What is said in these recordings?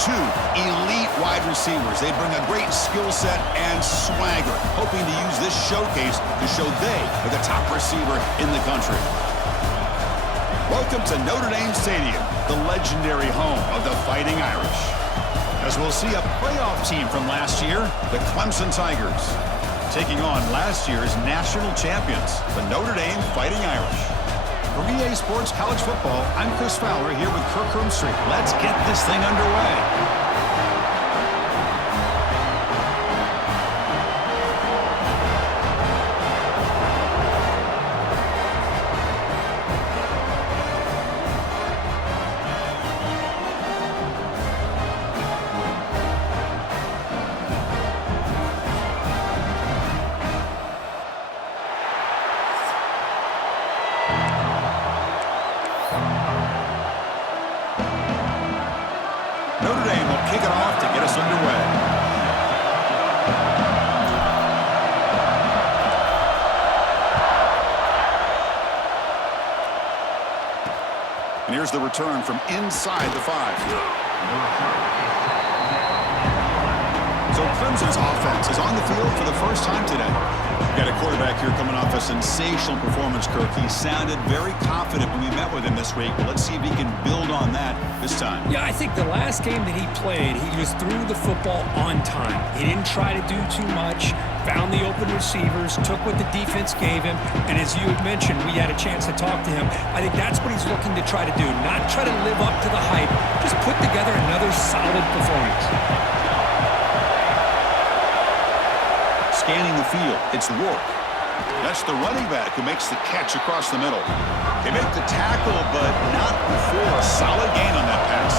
two elite wide receivers. They bring a great skill set and swagger, hoping to use this showcase to show they are the top receiver in the country. Welcome to Notre Dame Stadium, the legendary home of the Fighting Irish. As we'll see a playoff team from last year, the Clemson Tigers, taking on last year's national champions, the Notre Dame Fighting Irish. For EA Sports College Football, I'm Chris Fowler here with Kirk Hermstreet. Let's get this thing underway. Notre Dame will kick it off to get us underway. And here's the return from inside the 5. So Clemson's offense is on the field for the first time today. We've got a quarterback here coming off a sensational performance, Kirk. He sounded very confident when we met with him this week. Let's see if he can build on that this time. Yeah, I think the last game that he played, he just threw the football on time. He didn't try to do too much, found the open receivers, took what the defense gave him, and as you had mentioned, we had a chance to talk to him. I think that's what he's looking to try to do, not try to live up to the hype, just put together another solid performance. Scanning the field, it's Rourke. That's the running back who makes the catch across the middle. They make the tackle, but not before a solid gain on that pass.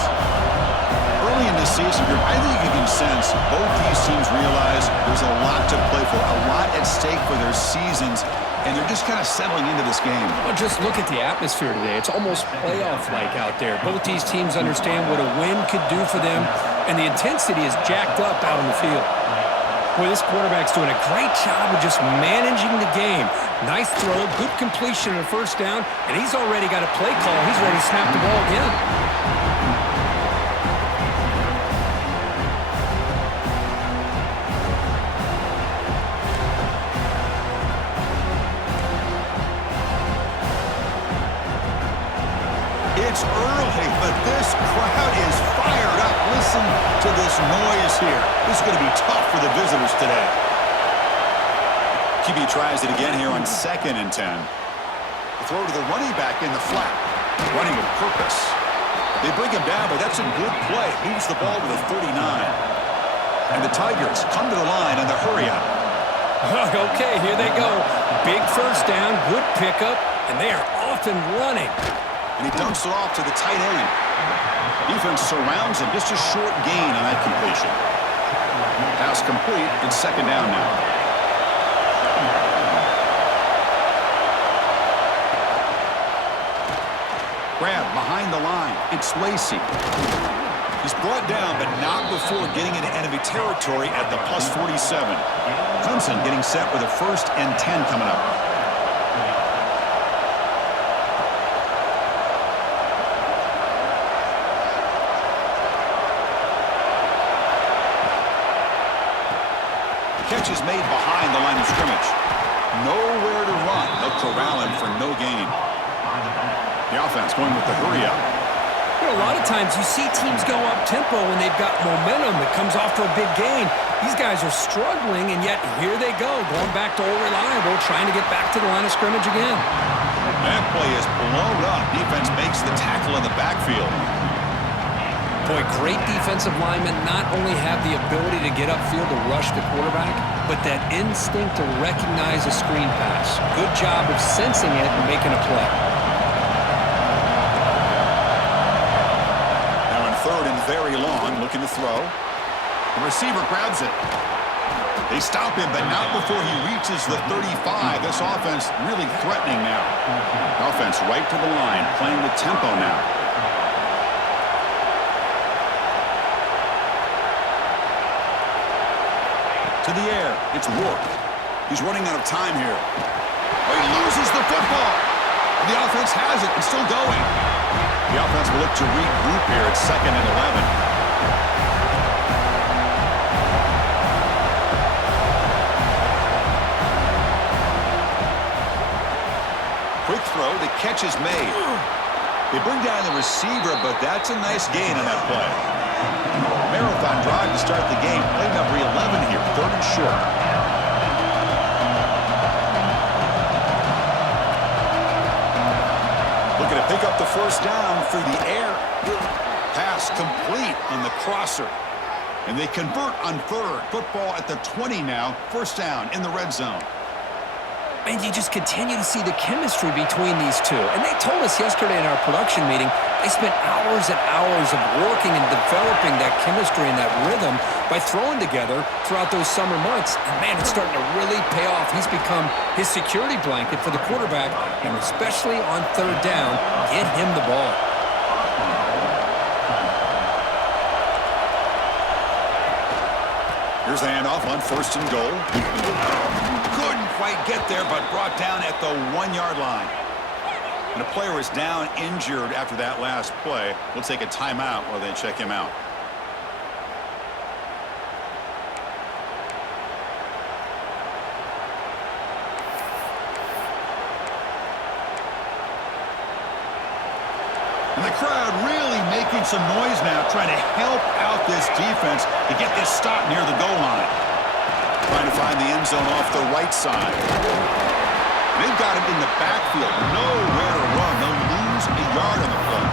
Early in this season, I think you can sense both these teams realize there's a lot to play for, a lot at stake for their seasons, and they're just kind of settling into this game. Well, just look at the atmosphere today. It's almost playoff-like out there. Both these teams understand what a win could do for them, and the intensity is jacked up out on the field. Boy, this quarterback's doing a great job of just managing the game. Nice throw, good completion and a first down, and he's already got a play call. He's ready to snap the ball again. It's early, but this crowd is fired up. Listen to this noise here. This is going to be tough for the visitors today. QB tries it again here on 2nd and 10. The throw to the running back in the flat. Running with purpose. They bring him down, but that's a good play. Moves the ball to the 39. And the Tigers come to the line in the hurry up. Okay, here they go. Big first down, good pickup, and they are off and running. And he dumps it off to the tight end. Defense surrounds him. Just a short gain on that completion. Pass complete. It's 2nd down now. Grab behind the line. It's Lacey. He's brought down, but not before getting into enemy territory at the plus 47. Clemson getting set with a 1st and 10 coming up. Catch is made behind the line of scrimmage. Nowhere to run. They'll corral him for no gain. The offense going with the hurry up. You know, a lot of times you see teams go up-tempo when they've got momentum that comes off to a big gain. These guys are struggling, and yet here they go, going back to old reliable, trying to get back to the line of scrimmage again. That play is blown up. Defense makes the tackle in the backfield. Boy, great defensive linemen not only have the ability to get upfield to rush the quarterback, but that instinct to recognize a screen pass. Good job of sensing it and making a play. Now in 3rd and very long, looking to throw. The receiver grabs it. They stop him, but not before he reaches the 35. This offense really threatening now. Offense right to the line, playing with tempo now. To the air, it's Rourke. He's running out of time here. Oh, he loses the football. The offense has it. It's still going. The offense will look to regroup here at 2nd and 11. throw. The catch is made. They bring down the receiver, but that's a nice gain on that play. Marathon drive to start the game. Play number 11 here, 3rd and short. Looking to pick up the first down through the air. Pass complete on the crosser. And they convert on 3rd. Football at the 20 now. First down in the red zone. And you just continue to see the chemistry between these two. And they told us yesterday in our production meeting, they spent hours and hours of working and developing that chemistry and that rhythm by throwing together throughout those summer months. And, man, it's starting to really pay off. He's become his security blanket for the quarterback, and especially on 3rd down, get him the ball. Here's the handoff on 1st and goal. Couldn't quite get there, but brought down at the 1-yard line. And a player is down injured after that last play. We'll take a timeout while they check him out. And the crowd really making some noise now, trying to help out this defense to get this stop near the goal line. Trying to find the end zone off the right side. They've got him in the backfield. Nowhere to run. They'll lose a yard on the play.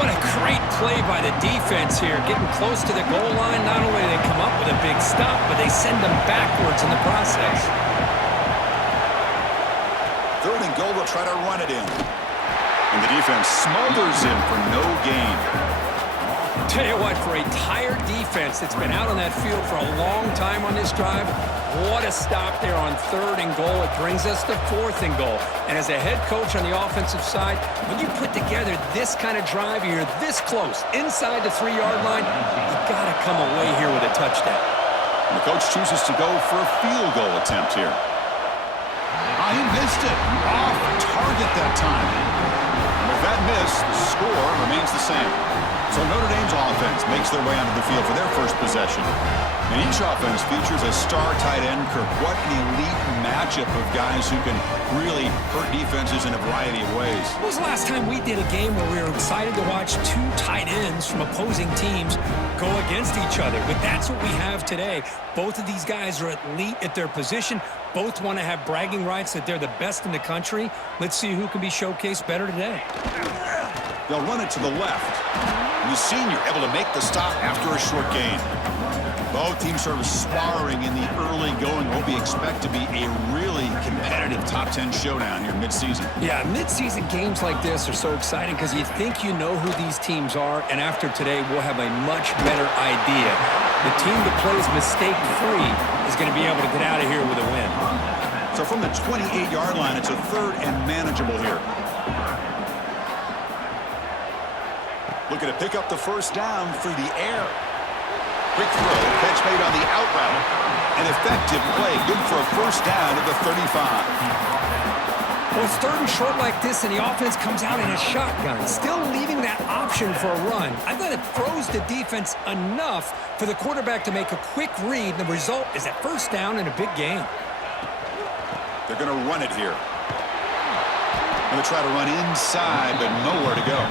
What a great play by the defense here. Getting close to the goal line. Not only do they come up with a big stop, but they send them backwards in the process. 3rd and goal, they'll try to run it in. And the defense smothers him for no gain. Tell you what, for a tired defense that's been out on that field for a long time on this drive, what a stop there on 3rd and goal. It brings us to 4th and goal. And as a head coach on the offensive side, when you put together this kind of drive, you're this close, inside the 3-yard line, you got to come away here with a touchdown. And the coach chooses to go for a field goal attempt here. He missed it. Off target that time. With that miss, the score remains the same. So Notre Dame's offense makes their way onto the field for their first possession. And each offense features a star tight end. Kirk, what an elite matchup of guys who can really hurt defenses in a variety of ways. When was the last time we did a game where we were excited to watch 2 tight ends from opposing teams go against each other? But that's what we have today. Both of these guys are elite at their position. Both want to have bragging rights that they're the best in the country. Let's see who can be showcased better today. They'll run it to the left. And the senior able to make the stop after a short gain. Both teams sort of sparring in the early going. What we expect to be a really competitive top 10 showdown here mid-season. Yeah, mid-season games like this are so exciting because you think you know who these teams are, and after today we'll have a much better idea. The team that plays mistake-free is going to be able to get out of here with a win. So from the 28-yard line, it's a 3rd and manageable here. Looking to pick up the first down through the air. Quick throw, catch made on the out route. An effective play, good for a first down at the 35. Well, it's 3rd and short like this, and the offense comes out in a shotgun, still leaving that option for a run. I thought it throws the defense enough for the quarterback to make a quick read, and the result is a first down and a big gain. They're going to run it here. Going to try to run inside, but nowhere to go.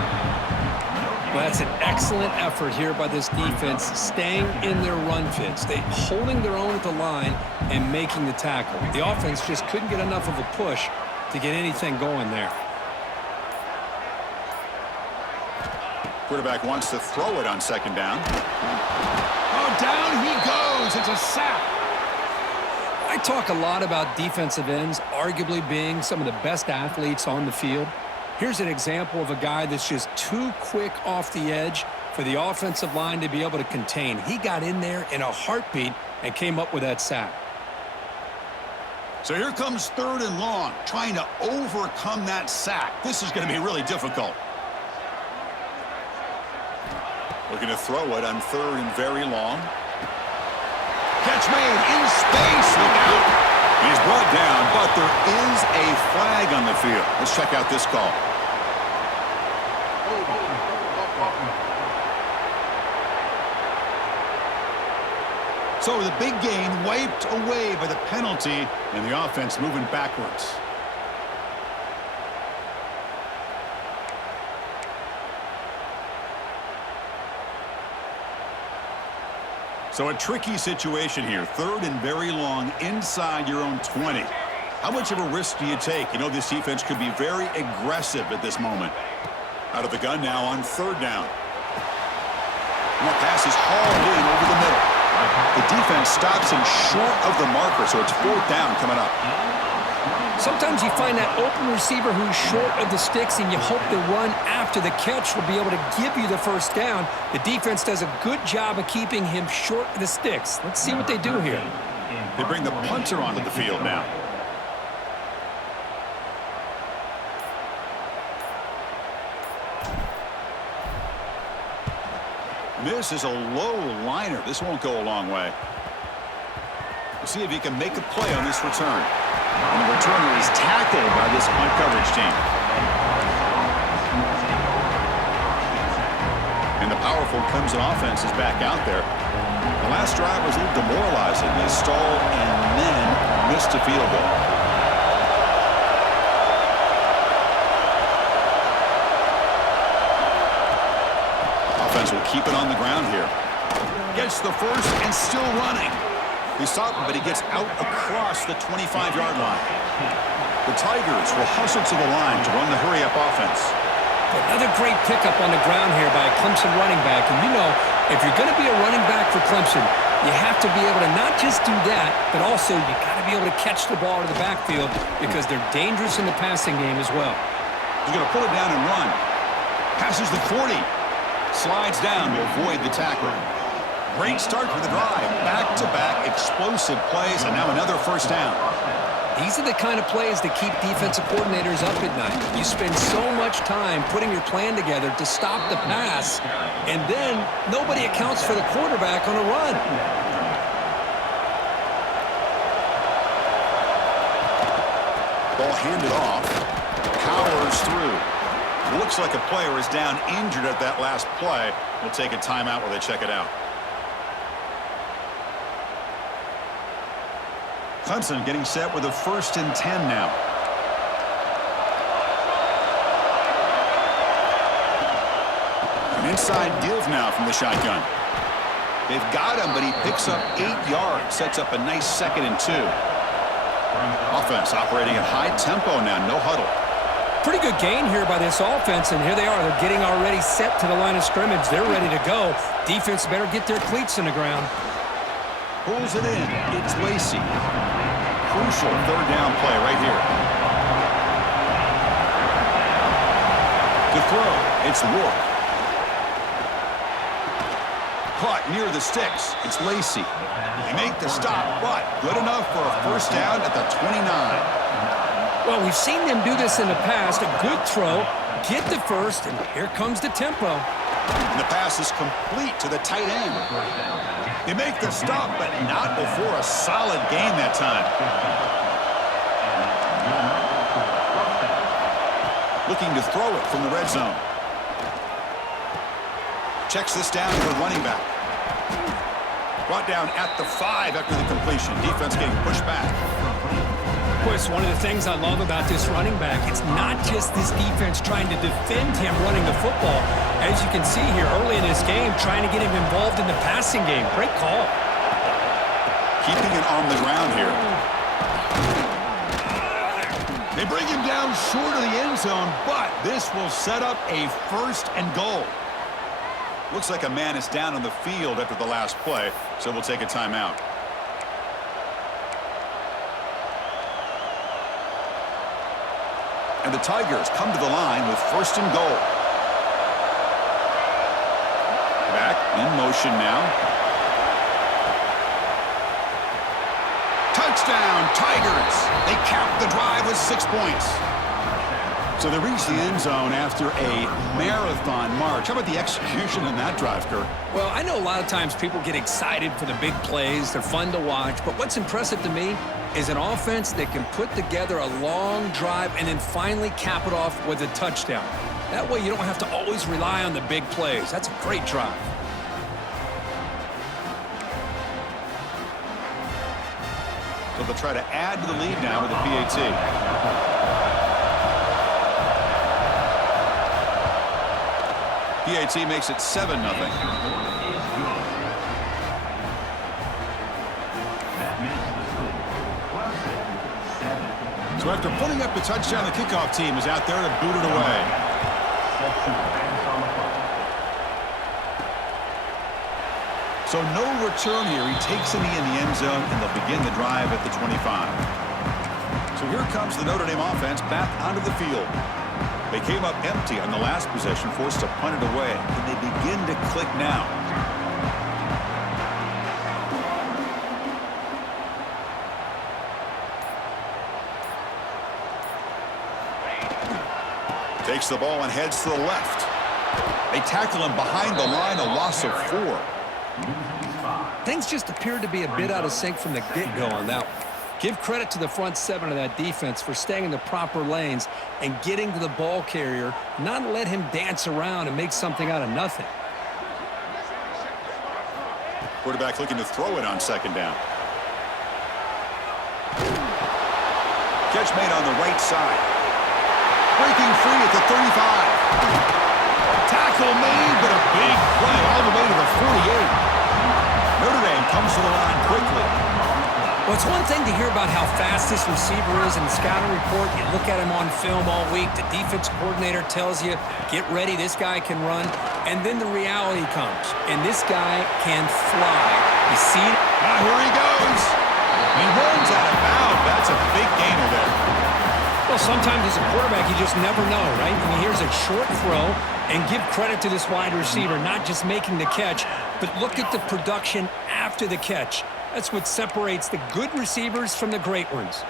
Well, that's an excellent effort here by this defense, staying in their run fits. They holding their own at the line and making the tackle. The offense just couldn't get enough of a push to get anything going there. Quarterback wants to throw it on 2nd down. Oh, down he goes. It's a sack. I talk a lot about defensive ends arguably being some of the best athletes on the field. Here's an example of a guy that's just too quick off the edge for the offensive line to be able to contain. He got in there in a heartbeat and came up with that sack. So here comes 3rd and long, trying to overcome that sack. This is going to be really difficult. Looking to throw it on 3rd and very long. Catch made in space. Look out. He's brought down, but there is a flag on the field. Let's check out this call. So the big gain wiped away by the penalty, and the offense moving backwards. So a tricky situation here. 3rd and very long inside your own 20. How much of a risk do you take? You know this defense could be very aggressive at this moment. Out of the gun now on 3rd down. And that pass is hauled in over the middle. The defense stops him short of the marker, so it's 4th down coming up. Sometimes you find that open receiver who's short of the sticks, and you hope the run after the catch will be able to give you the 1st down. The defense does a good job of keeping him short of the sticks. Let's see what they do here. They bring the punter onto the field now. This is a low liner. This won't go a long way. We'll see if he can make a play on this return. And the returner is tackled by this punt coverage team. And the powerful Clemson offense is back out there. The last drive was a little demoralizing. They stalled and then missed a field goal. Offense will keep it on the ground here. Gets the first and still running. He stopped him, but he gets out across the 25-yard line. The Tigers will hustle to the line to run the hurry-up offense. Another great pickup on the ground here by a Clemson running back. And you know, if you're going to be a running back for Clemson, you have to be able to not just do that, but also you got to be able to catch the ball to the backfield because they're dangerous in the passing game as well. He's going to pull it down and run. Passes the 40. Slides down to avoid the tackle. Great start for the drive. Back-to-back explosive plays, and now another 1st down. These are the kind of plays that keep defensive coordinators up at night. You spend so much time putting your plan together to stop the pass, and then nobody accounts for the quarterback on a run. Ball handed off. Powers through. Looks like a player is down injured at that last play. We'll take a timeout while they check it out. Clemson getting set with a 1st and 10 now. An inside give now from the shotgun. They've got him, but he picks up 8 yards. Sets up a nice 2nd and 2. Offense operating at high tempo now. No huddle. Pretty good gain here by this offense, and here they are. They're getting already set to the line of scrimmage. They're ready to go. Defense better get their cleats in the ground. Pulls it in. It's Lacey. Crucial 3rd down play right here. To throw, it's Rourke. Caught near the sticks. It's Lacey. They make the stop, but good enough for a 1st down at the 29. Well, we've seen them do this in the past. A good throw, get the 1st, and here comes the tempo. And the pass is complete to the tight end. They make the stop, but not before a solid gain that time. Looking to throw it from the red zone. Checks this down to the running back. Brought down at the 5 after the completion. Defense getting pushed back. Of course, one of the things I love about this running back, it's not just this defense trying to defend him running the football. As you can see here early in this game, trying to get him involved in the passing game. Great call. Keeping it on the ground here. They bring him down short of the end zone, but this will set up a 1st and goal. Looks like a man is down on the field after the last play, so we'll take a timeout. And the Tigers come to the line with 1st and goal. Back in motion now. Touchdown, Tigers! They cap the drive with 6 points. So they reach the end zone after a marathon march. How about the execution in that drive, Kurt? Well, I know a lot of times people get excited for the big plays. They're fun to watch. But what's impressive to me is an offense that can put together a long drive and then finally cap it off with a touchdown. That way you don't have to always rely on the big plays. That's a great drive. So they'll try to add to the lead now with a PAT. PAT makes it 7-0. So after putting up the touchdown, the kickoff team is out there to boot it away. So no return here. He takes a knee in the end zone, and they'll begin the drive at the 25. So here comes the Notre Dame offense back onto the field. They came up empty on the last possession, forced to punt it away. And they begin to click now. Takes the ball and heads to the left. They tackle him behind the line, a loss of 4. Things just appeared to be a bit out of sync from the get-go on that one. Give credit to the front 7 of that defense for staying in the proper lanes and getting to the ball carrier, not let him dance around and make something out of nothing. Quarterback looking to throw it on second down. Catch made on the right side. Breaking free at the 35. Tackle made, but a big play all the way to the 48. Notre Dame comes to the line quickly. Well, it's one thing to hear about how fast this receiver is in the scouting report. You look at him on film all week. The defense coordinator tells you, get ready, this guy can run. And then the reality comes, and this guy can fly. You see it? Here he goes. He runs out of bounds. That's a big gainer there. Well, sometimes as a quarterback, you just never know, right? I mean, here's a short throw, and give credit to this wide receiver, not just making the catch, but look at the production after the catch. That's what separates the good receivers from the great ones.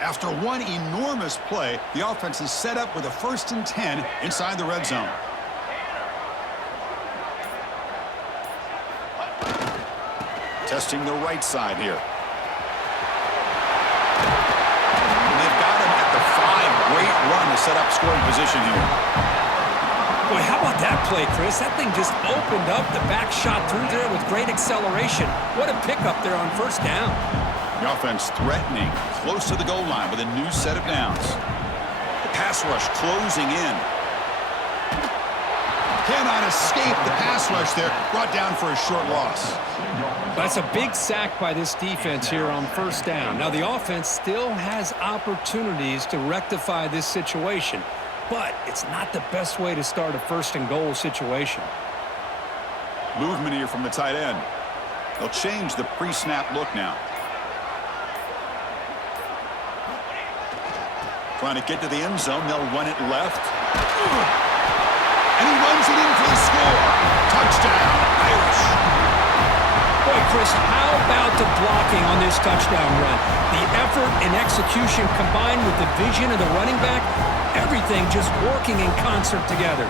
After one enormous play, the offense is set up with a 1st and 10 inside the red zone. Testing the right side here. Great run to set up scoring position here. Boy, how about that play, Chris? That thing just opened up. The back shot through there with great acceleration. What a pickup there on 1st down. The offense threatening, close to the goal line with a new set of downs. The pass rush closing in. Cannot escape the pass rush there. Brought down for a short loss. That's a big sack by this defense here on 1st down. Now, the offense still has opportunities to rectify this situation, but it's not the best way to start a 1st and goal situation. Movement here from the tight end. They'll change the pre-snap look now. Trying to get to the end zone. They'll run it left. And he runs it in for the score. Touchdown, Irish. Boy, Chris, how about the blocking on this touchdown run? The effort and execution combined with the vision of the running back, everything just working in concert together.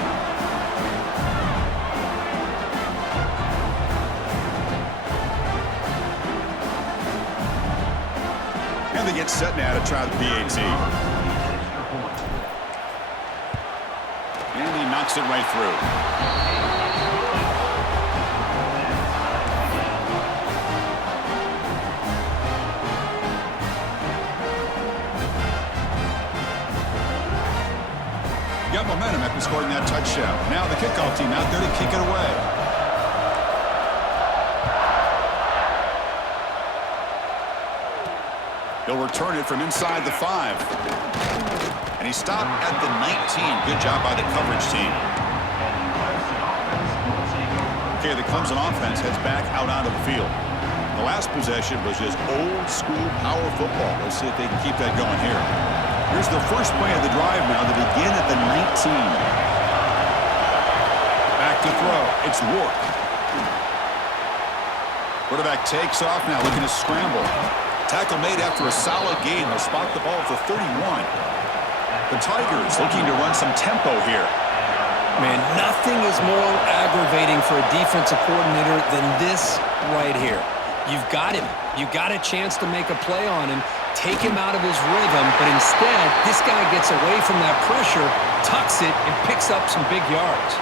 And they get set now to try the PAT. And he knocks it right through. Got momentum after scoring that touchdown. Now the kickoff team out there to kick it away. He'll return it from inside the 5. And he stopped at the 19. Good job by the coverage team. Okay, the Clemson offense heads back out onto the field. The last possession was just old school power football. Let's see if they can keep that going here. Here's the first play of the drive now to begin at the 19. Back to throw. It's Rourke. Quarterback takes off now, looking to scramble. Tackle made after a solid gain. They'll spot the ball at the 31. The Tigers looking to run some tempo here. Man, nothing is more aggravating for a defensive coordinator than this right here. You've got him. You've got a chance to make a play on him, take him out of his rhythm, but instead, this guy gets away from that pressure, tucks it, and picks up some big yards.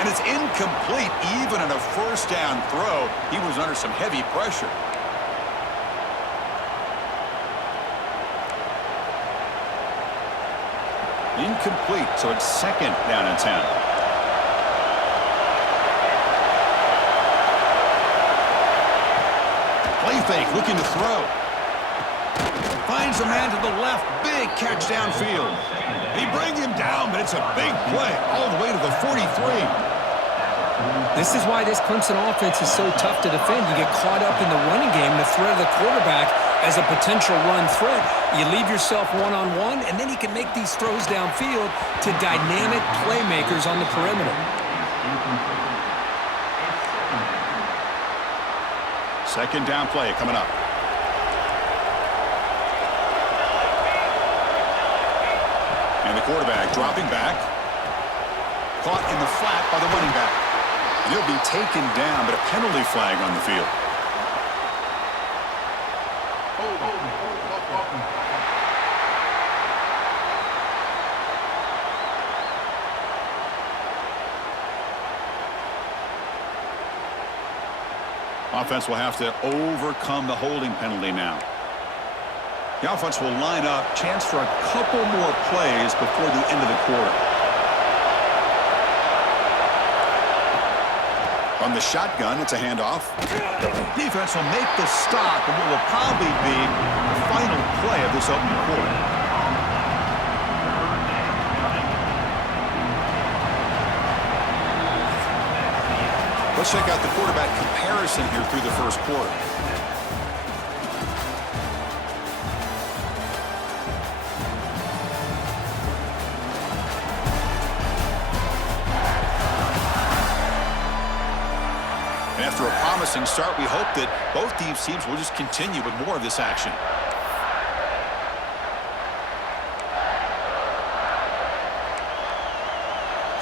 And it's incomplete even on a 1st down throw. He was under some heavy pressure. Incomplete, so it's 2nd down and 10. Play fake, looking to throw. finds a man to the left. Big catch downfield. He brings him down, but it's a big play all the way to the 43. This is why this Clemson offense is so tough to defend. You get caught up in the running game, the threat of the quarterback as a potential run threat. You leave yourself one-on-one, and then he can make these throws downfield to dynamic playmakers on the perimeter. Second down play coming up. And the quarterback dropping back. Caught in the flat by the running back. And he'll be taken down, but a penalty flag on the field. Offense will have to overcome the holding penalty now. The offense will line up. Chance for a couple more plays before the end of the quarter. On the shotgun, it's a handoff. Defense will make the stop, and what will probably be the final play of this opening quarter. Let's check out the quarterback comparison here through the first quarter. And after a promising start, we hope that both these teams will just continue with more of this action.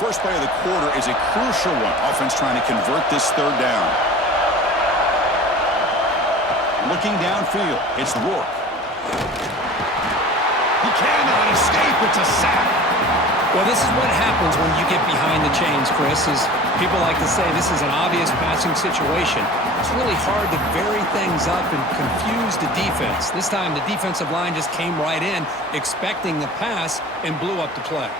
First play of the quarter is a crucial one. Offense trying to convert this third down. Looking downfield, it's Rourke. He cannot escape. It's a sack. Well, this is what happens when you get behind the chains, Chris, is people like to say this is an obvious passing situation. It's really hard to vary things up and confuse the defense. This time the defensive line just came right in, expecting the pass, and blew up the play.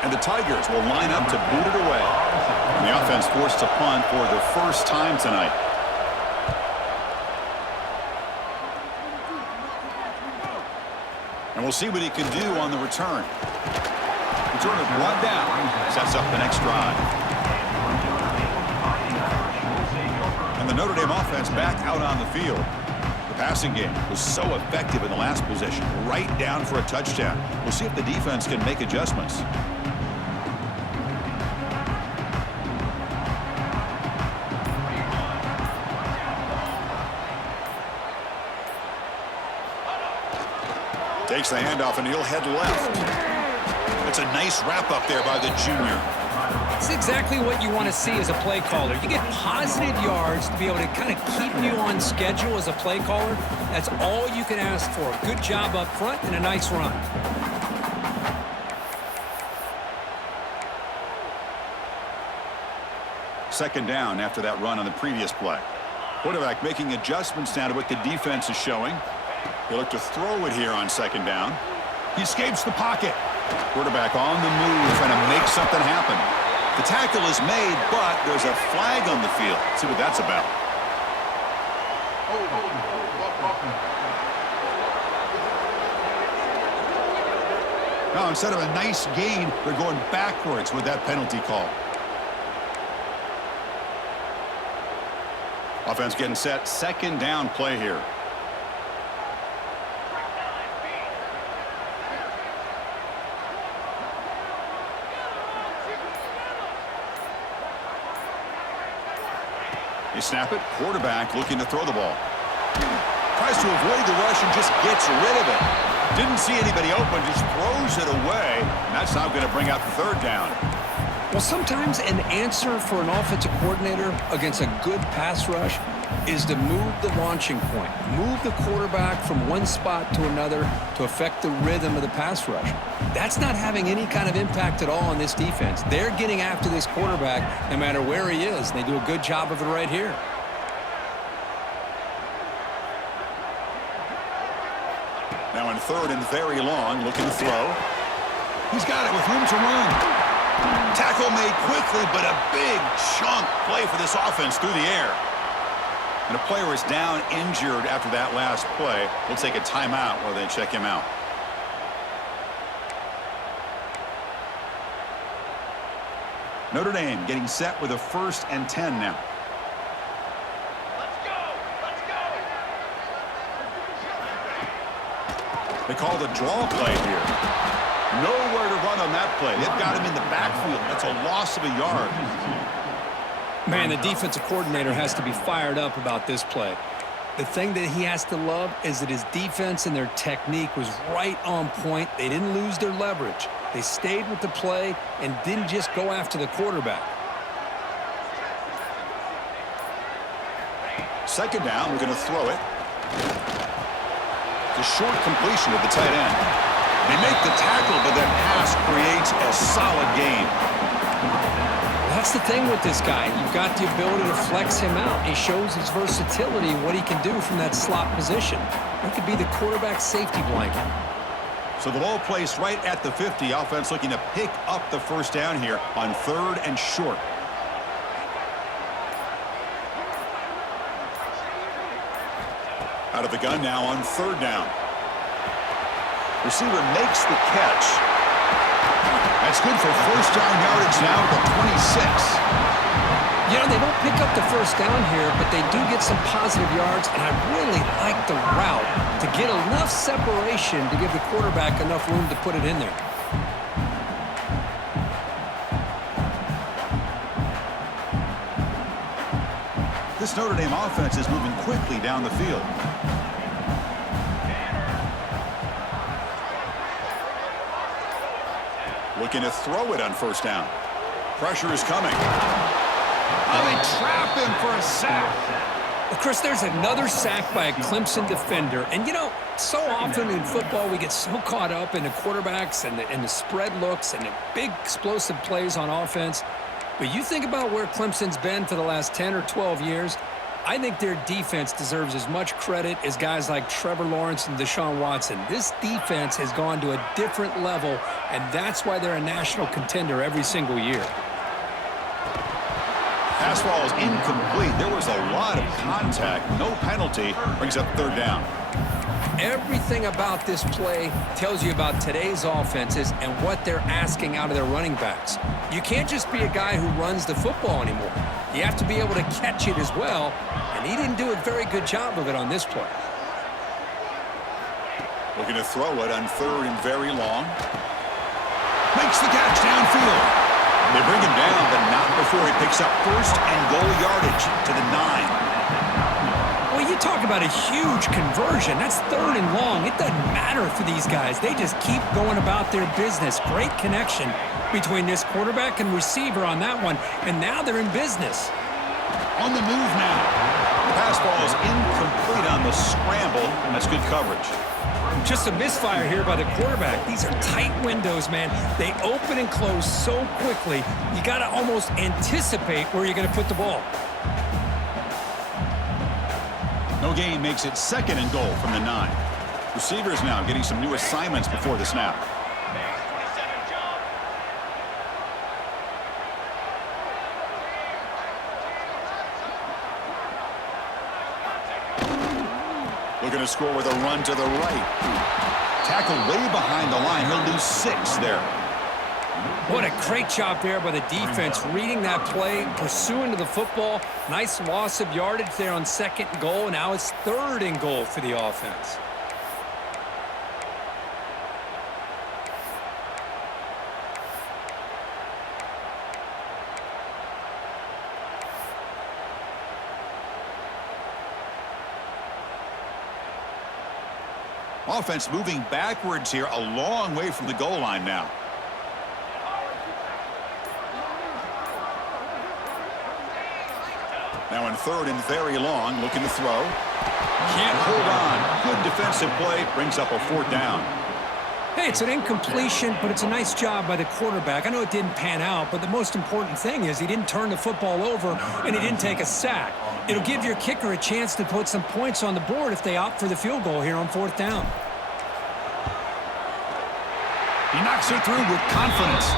And the Tigers will line up to boot it away. And the offense forced to punt for the first time tonight. And we'll see what he can do on the return. Return is brought down. Sets up the next drive. And the Notre Dame offense back out on the field. The passing game was so effective in the last possession. Right down for a touchdown. We'll see if the defense can make adjustments. Takes the handoff, and he'll head left. It's a nice wrap-up there by the junior. It's exactly what you want to see as a play caller. You get positive yards to be able to kind of keep you on schedule as a play caller. That's all you can ask for. Good job up front and a nice run. Second down after that run on the previous play. Quarterback making adjustments now to what the defense is showing. He'll look to throw it here on second down. He escapes the pocket. Quarterback on the move, trying to make something happen. The tackle is made, but there's a flag on the field. Let's see what that's about. Now, instead of a nice gain, they're going backwards with that penalty call. Offense getting set. Second down play here. They snap it. Quarterback looking to throw the ball. Tries to avoid the rush and just gets rid of it. Didn't see anybody open, just throws it away. And that's now going to bring out third down. Well, sometimes an answer for an offensive coordinator against a good pass rush is to move the launching point. Move the quarterback from one spot to another to affect the rhythm of the pass rush. That's not having any kind of impact at all on this defense. They're getting after this quarterback no matter where he is. They do a good job of it right here. Now in third and very long, looking to throw. He's got it with room to run. Tackle made quickly, but a big chunk play for this offense through the air. And a player is down injured after that last play. We'll take a timeout while they check him out. Notre Dame getting set with a 1st and 10 now. They call the draw play here. Nowhere to run on that play. They've got him in the backfield. That's a loss of a yard. Man, the defensive coordinator has to be fired up about this play. The thing that he has to love is that his defense and their technique was right on point. They didn't lose their leverage. They stayed with the play and didn't just go after the quarterback. Second down, we're going to throw it. It's a short completion of the tight end. They make the tackle, but that pass creates a solid gain. That's the thing with this guy. You've got the ability to flex him out. He shows his versatility and what he can do from that slot position. It could be the quarterback safety blanket. So the ball placed right at the 50. Offense looking to pick up the first down here on 3rd and short. Out of the gun now on 3rd down. Receiver makes the catch. That's good for first down yardage now at the 26. You know, they don't pick up the first down here, but they do get some positive yards, and I really like the route to get enough separation to give the quarterback enough room to put it in there. This Notre Dame offense is moving quickly down the field. Looking to throw it on first down. Pressure is coming. Oh, they trap him for a sack. Well, Chris, there's another sack by a Clemson defender. And, you know, so often in football we get so caught up in the quarterbacks and the spread looks and the big explosive plays on offense. But you think about where Clemson's been for the last 10 or 12 years, I think their defense deserves as much credit as guys like Trevor Lawrence and Deshaun Watson. This defense has gone to a different level, and that's why they're a national contender every single year. Pass ball is incomplete. There was a lot of contact. No penalty. Brings up 3rd down. Everything about this play tells you about today's offenses and what they're asking out of their running backs. You can't just be a guy who runs the football anymore. You have to be able to catch it as well, and he didn't do a very good job of it on this play. Looking to throw it on 3rd and very long. Makes the catch downfield. They bring him down, but not before he picks up 1st and goal yardage to the 9. Well, you talk about a huge conversion. That's 3rd and long. It doesn't matter for these guys. They just keep going about their business. Great connection between this quarterback and receiver on that one, and now they're in business. On the move now. The pass ball is incomplete on the scramble. That's good coverage. Just a misfire here by the quarterback. These are tight windows, man. They open and close so quickly, you got to almost anticipate where you're going to put the ball. No gain makes it 2nd and goal from the 9. Receivers now getting some new assignments before the snap. Looking to score with a run to the right. Tackled way behind the line. He'll lose 6 there. What a great job there by the defense, reading that play, pursuing to the football. Nice loss of yardage there on 2nd and goal. Now it's 3rd and goal for the offense. Offense moving backwards here, a long way from the goal line now. Now in 3rd and very long, looking to throw. Can't hold on. Good defensive play, brings up a 4th down. Hey, it's an incompletion, but it's a nice job by the quarterback. I know it didn't pan out, but the most important thing is he didn't turn the football over and he didn't take a sack. It'll give your kicker a chance to put some points on the board if they opt for the field goal here on 4th down. He knocks it through with confidence.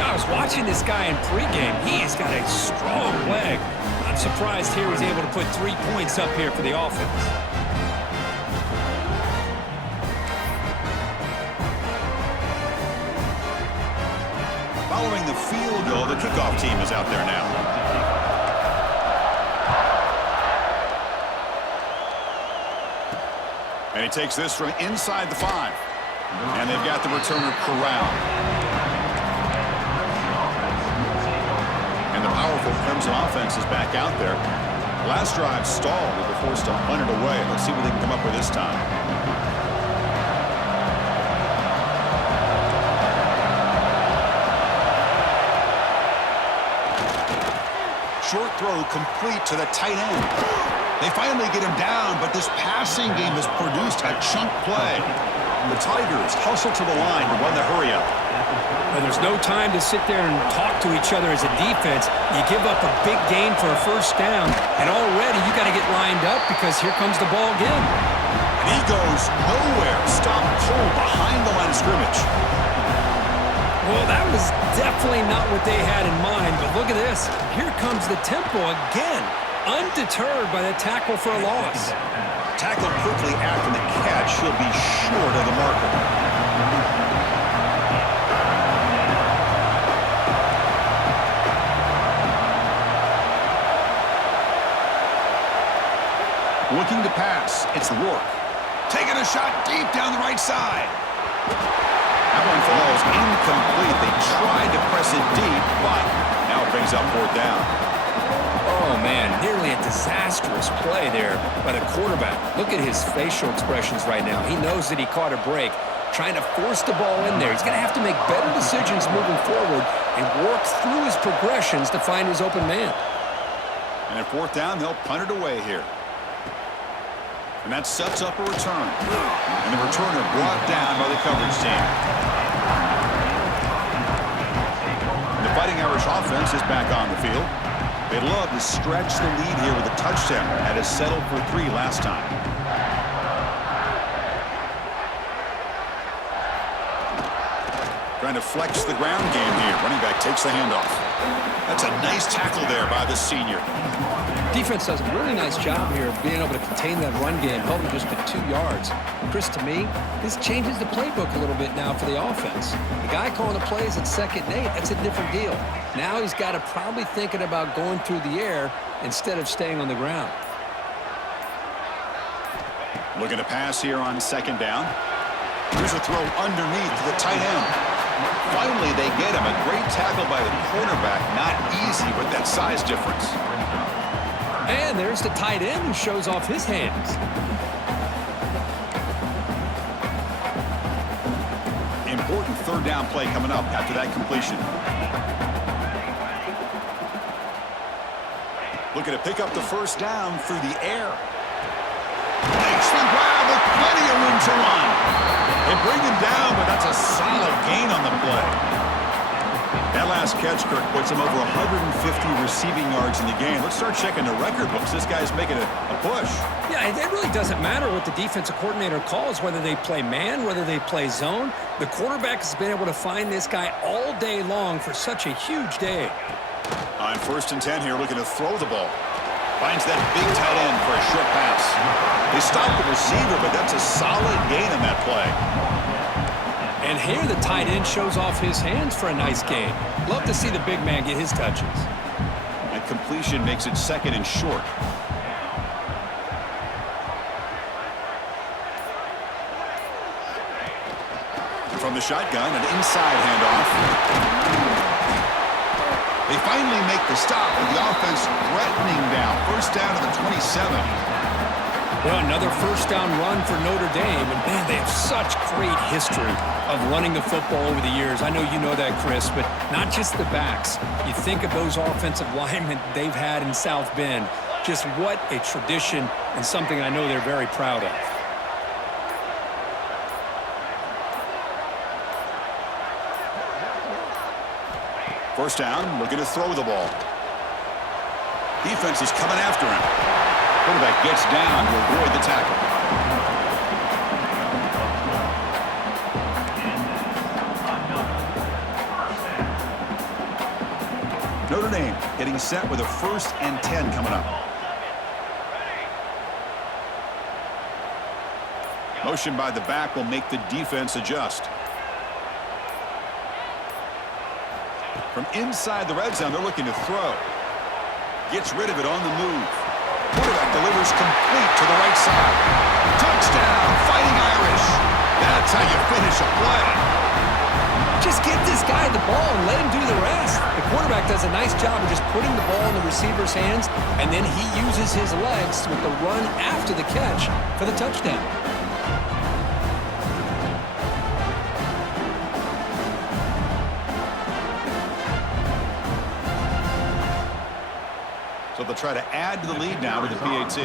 Now, I was watching this guy in pregame. He has got a strong leg. Not surprised here he's able to put 3 points up here for the offense. Following the field goal, the kickoff team is out there now. And he takes this from inside the 5. And they've got the returner corralled. And the powerful Clemson offense is back out there. Last drive stalled. They were forced to punt it away. Let's see what they can come up with this time. Short throw complete to the tight end. They finally get him down, but this passing game has produced a chunk play. The Tigers hustle to the line to run the hurry-up. And there's no time to sit there and talk to each other as a defense. You give up a big gain for a first down, and already you got to get lined up because here comes the ball again. And he goes nowhere. Stop cold behind the line of scrimmage. Well, that was definitely not what they had in mind, but look at this. Here comes the tempo again, undeterred by the tackle for a loss. Tackled quickly after the catch. He'll be short of the marker. Looking to pass. It's Rourke. Taking a shot deep down the right side. That one falls incomplete. They tried to press it deep, but now it brings up 4th down. Oh, man, nearly a disastrous play there by the quarterback. Look at his facial expressions right now. He knows that he caught a break, trying to force the ball in there. He's going to have to make better decisions moving forward and work through his progressions to find his open man. And at 4th down, they'll punt it away here. And that sets up a return. And the returner brought down by the coverage team. And the Fighting Irish offense is back on the field. They'd love to stretch the lead here with a touchdown. Had to settle for 3 last time. Trying to flex the ground game here. Running back takes the handoff. That's a nice tackle there by the senior. Defense does a really nice job here of being able to contain that run game, held him just to 2 yards. Chris, to me, this changes the playbook a little bit now for the offense. The guy calling the plays at 2nd and 8, that's a different deal. Now he's got to probably thinking about going through the air instead of staying on the ground. Looking to pass here on 2nd down. Here's a throw underneath to the tight end. Finally, they get him. A great tackle by the cornerback. Not easy with that size difference. And there's the tight end who shows off his hands. Important 3rd down play coming up after that completion. Looking to pick up the 1st down through the air. Makes the grab with plenty of room to run. They bring him down, but that's a solid gain on the play. That last catch, Kirk, puts him over 150 receiving yards in the game. Let's start checking the record books. This guy's making a push. Yeah, it really doesn't matter what the defensive coordinator calls, whether they play man, whether they play zone. The quarterback has been able to find this guy all day long for such a huge day. On 1st and 10 here, looking to throw the ball. Finds that big tight end for a short pass. They stop the receiver, but that's a solid gain on that play. And here the tight end shows off his hands for a nice gain. Love to see the big man get his touches. That completion makes it 2nd and short. From the shotgun, an inside handoff. They finally make the stop with the offense threatening down. 1st down to the 27. Well, another 1st down run for Notre Dame. And, man, they have such great history of running the football over the years. I know you know that, Chris, but not just the backs. You think of those offensive linemen they've had in South Bend. Just what a tradition and something I know they're very proud of. First down, looking to throw the ball. Defense is coming after him. Quarterback gets down to avoid the tackle. Notre Dame getting set with a 1st and 10 coming up. Motion by the back will make the defense adjust. From inside the red zone, they're looking to throw. Gets rid of it on the move. Quarterback delivers complete to the right side. Touchdown, Fighting Irish. That's how you finish a play. Just get this guy the ball and let him do the rest. The quarterback does a nice job of just putting the ball in the receiver's hands, and then he uses his legs with the run after the catch for the touchdown. So they'll try to add to the lead now with the PAT.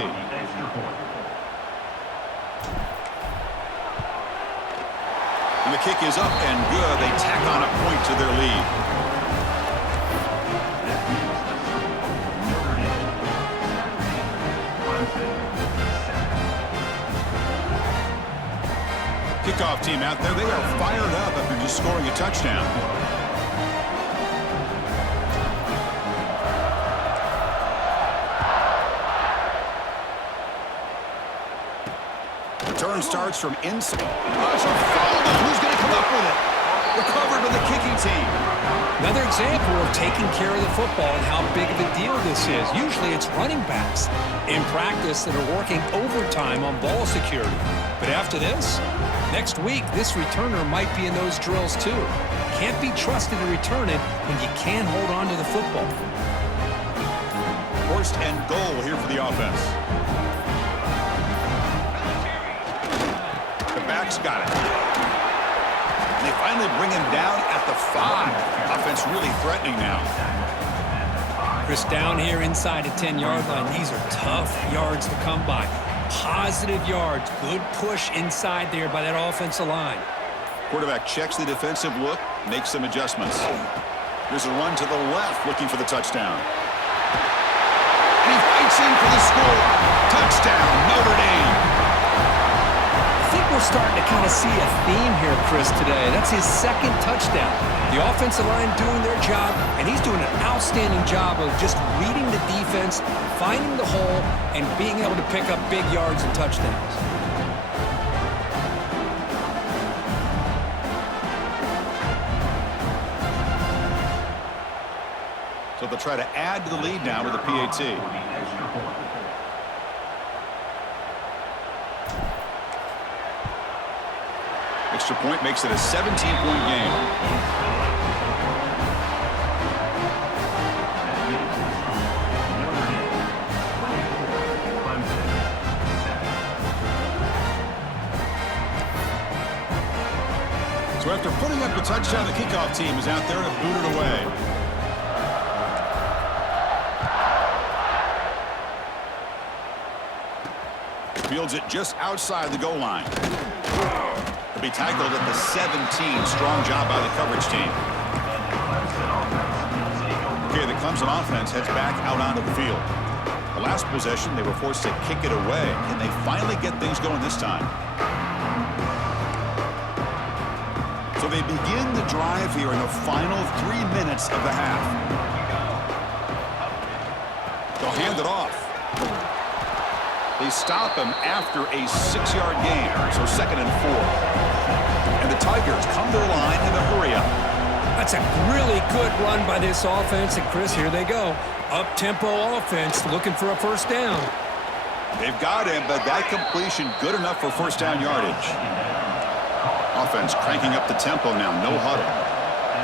And the kick is up and good. They tack on a point to their lead. Kickoff team out there. They are fired up after just scoring a touchdown. Return starts from inside. It's a foul. Who's going to come up with it? Recovered by the kicking team. Another example of taking care of the football and how big of a deal this is. Usually it's running backs in practice that are working overtime on ball security. But after this, next week, this returner might be in those drills too. Can't be trusted to return it when you can't hold on to the football. 1st and goal here for the offense. Back's got it. And they finally bring him down at the 5. Offense really threatening now. Chris, down here inside the 10-yard line, these are tough yards to come by. Positive yards. Good push inside there by that offensive line. Quarterback checks the defensive look, makes some adjustments. Here's a run to the left looking for the touchdown. And he fights in for the score. Touchdown, Notre Dame. I think we're starting to kind of see a theme here, Chris, today. That's his 2nd touchdown. The offensive line doing their job, and he's doing an outstanding job of just reading the defense, finding the hole, and being able to pick up big yards and touchdowns. So they'll try to add to the lead now with the PAT. Extra point makes it a 17-point game. So after putting up a touchdown, the kickoff team is out there to boot it away. Fields it just outside the goal line. Be tackled at the 17. Strong job by the coverage team. Okay, the Clemson offense heads back out onto the field. The last possession, they were forced to kick it away, and they finally get things going this time. So they begin the drive here in the final 3 minutes of the half. They'll hand it off. They stop him after a 6-yard gain, so 2nd and 4. And the Tigers come to the line in a hurry-up. That's a really good run by this offense, and Chris, here they go. Up-tempo offense looking for a 1st down. They've got him, but that completion good enough for 1st down yardage. Offense cranking up the tempo now, no huddle.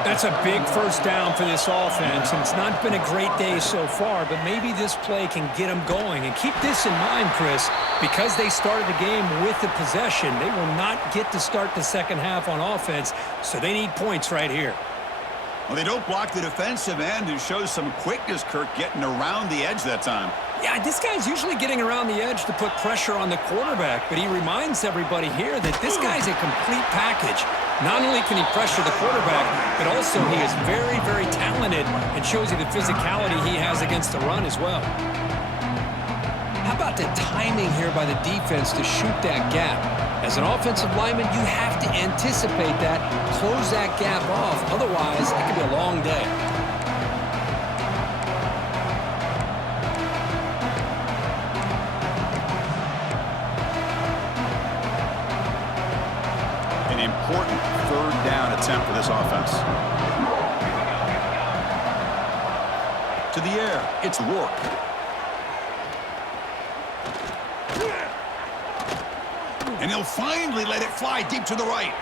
That's a big 1st down for this offense, and it's not been a great day so far, but maybe this play can get them going. And keep this in mind, Chris, because they started the game with the possession, they will not get to start the 2nd half on offense, so they need points right here. Well, they don't block the defensive end, who shows some quickness, Kirk, getting around the edge that time. Yeah, this guy's usually getting around the edge to put pressure on the quarterback, but he reminds everybody here that this guy's a complete package. Not only can he pressure the quarterback, but also he is very, very talented and shows you the physicality he has against the run as well. How about the timing here by the defense to shoot that gap? As an offensive lineman, you have to anticipate that, close that gap off. Otherwise, it could be a long day. important third down attempt for this offense. To the air, it's Rourke. And he'll finally let it fly deep to the right.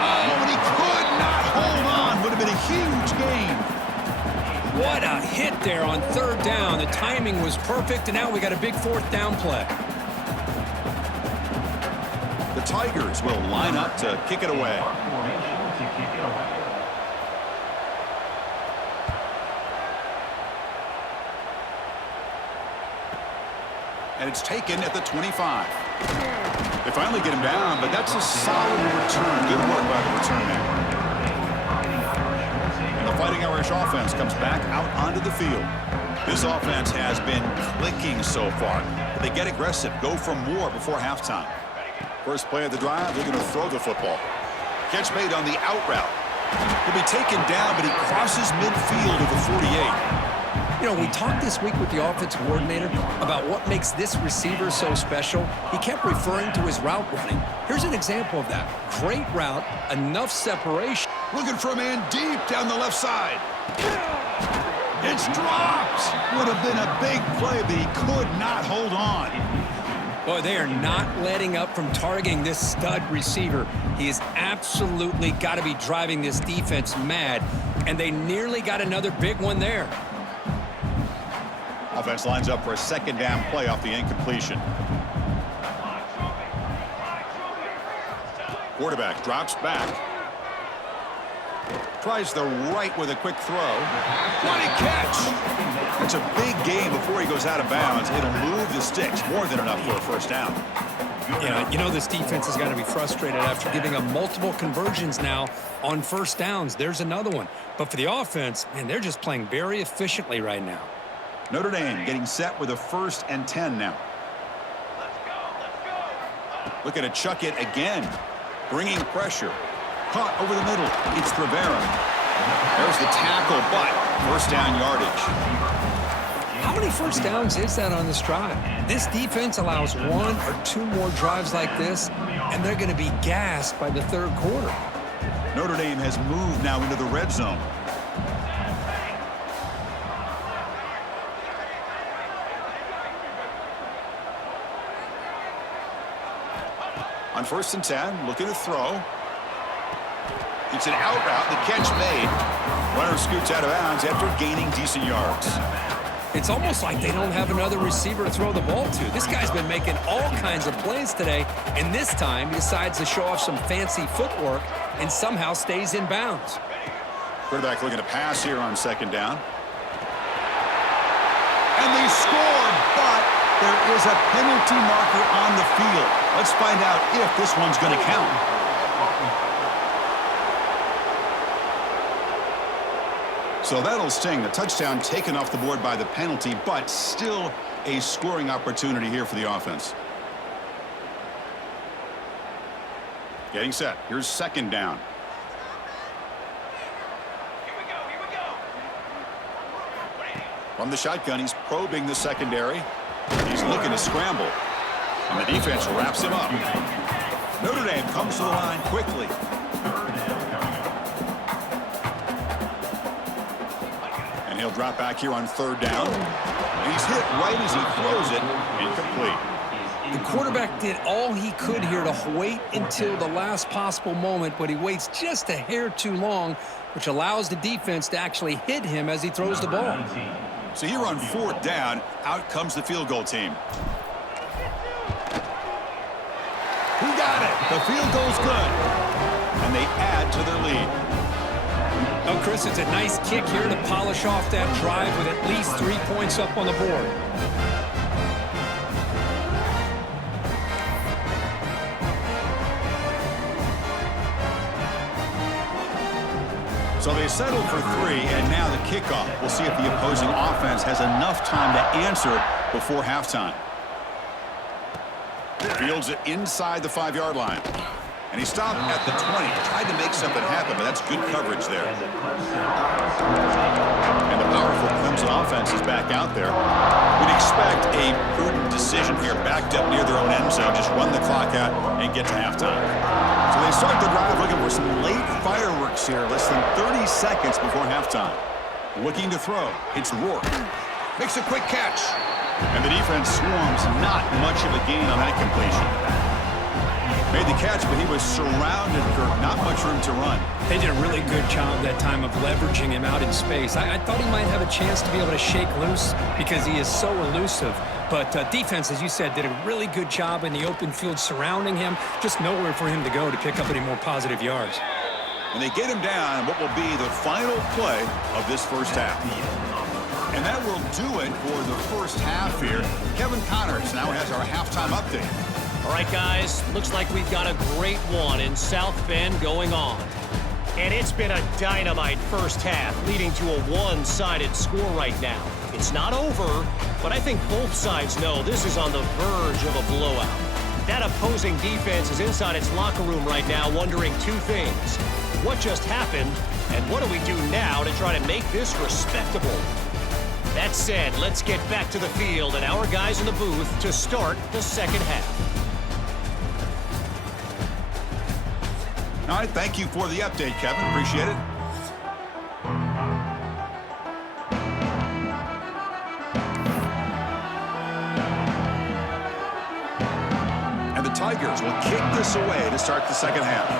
Oh, and he could not hold on. Would have been a huge gain. What a hit there on third down. The timing was perfect, and now we got a big fourth down play. The Tigers will line up to kick it away. And it's taken at the 25. They finally get him down, but that's a solid return. Good work by the return man. And the Fighting Irish offense comes back out onto the field. This offense has been clicking so far. But they get aggressive, go for more before halftime. First play of the drive, they're going to throw the football. Catch made on the out route. He'll be taken down, but he crosses midfield at the 48. You know, we talked this week with the offensive coordinator about what makes this receiver so special. He kept referring to his route running. Here's an example of that. Great route, enough separation. Looking for a man deep down the left side. It's dropped. Would have been a big play, but he could not hold on. Boy, they are not letting up from targeting this stud receiver. He has absolutely got to be driving this defense mad, and they nearly got another big one there. Offense lines up for a second down play off the incompletion. Quarterback drops back. Tries the right with a quick throw. What a catch! That's a big gain before he goes out of bounds. It'll move the sticks more than enough for a first down. Yeah, you know this defense is going to be frustrated after giving up multiple conversions now on first downs. There's another one. But for the offense, man, they're just playing very efficiently right now. Notre Dame getting set with a 1st and 10 now. Looking to chuck it again. Bringing pressure. Caught over the middle. It's Rivera. There's the tackle, but first down yardage. How many first downs is that on this drive? This defense allows 1 or 2 more drives like this, and they're going to be gassed by the third quarter. Notre Dame has moved now into the red zone. On 1st and 10, looking to throw. It's an out route, the catch made. Runner scoots out of bounds after gaining decent yards. It's almost like they don't have another receiver to throw the ball to. This guy's been making all kinds of plays today, and this time he decides to show off some fancy footwork and somehow stays in bounds. Quarterback looking to pass here on 2nd down. And they scored, but there is a penalty marker on the field. Let's find out if this one's going to count. So that'll sting. The touchdown taken off the board by the penalty, but still a scoring opportunity here for the offense. Getting set. Here's 2nd down. From the shotgun, he's probing the secondary. He's looking to scramble. And the defense wraps him up. Notre Dame comes to the line quickly. And he'll drop back here on 3rd down. And he's hit right as he throws it. Incomplete. The quarterback did all he could here to wait until the last possible moment, but he waits just a hair too long, which allows the defense to actually hit him as he throws the ball. So here on 4th down, out comes the field goal team. He got it. The field goal's good. And they add to their lead. Oh, Chris, it's a nice kick here to polish off that drive with at least 3 points up on the board. So they settled for 3, and now the kickoff. We'll see if the opposing offense has enough time to answer before halftime. Fields it inside the 5-yard line. And he stopped at the 20. Tried to make something happen, but that's good coverage there. And the powerful Clemson offense is back out there. We'd expect a prudent decision here, backed up near their own end zone. Just run the clock out and get to halftime. So they start the drive looking for some late fireworks here, less than 30 seconds before halftime. Looking to throw. It's Rourke. Makes a quick catch. And the defense swarms. Not much of a gain on that completion. Made the catch, but he was surrounded, Kirk. Not much room to run. They did a really good job that time of leveraging him out in space. I thought he might have a chance to be able to shake loose because he is so elusive. But defense, as you said, did a really good job in the open field surrounding him. Just nowhere for him to go to pick up any more positive yards. And they get him down what will be the final play of this first half. And that will do it for the first half here. Kevin Connors now has our halftime update. All right, guys, looks like we've got a great one in South Bend going on. And it's been a dynamite first half, leading to a one-sided score right now. It's not over, but I think both sides know this is on the verge of a blowout. That opposing defense is inside its locker room right now wondering two things. What just happened, and what do we do now to try to make this respectable? That said, let's get back to the field and our guys in the booth to start the second half. All right, thank you for the update, Kevin. Appreciate it. And the Tigers will kick this away to start the second half.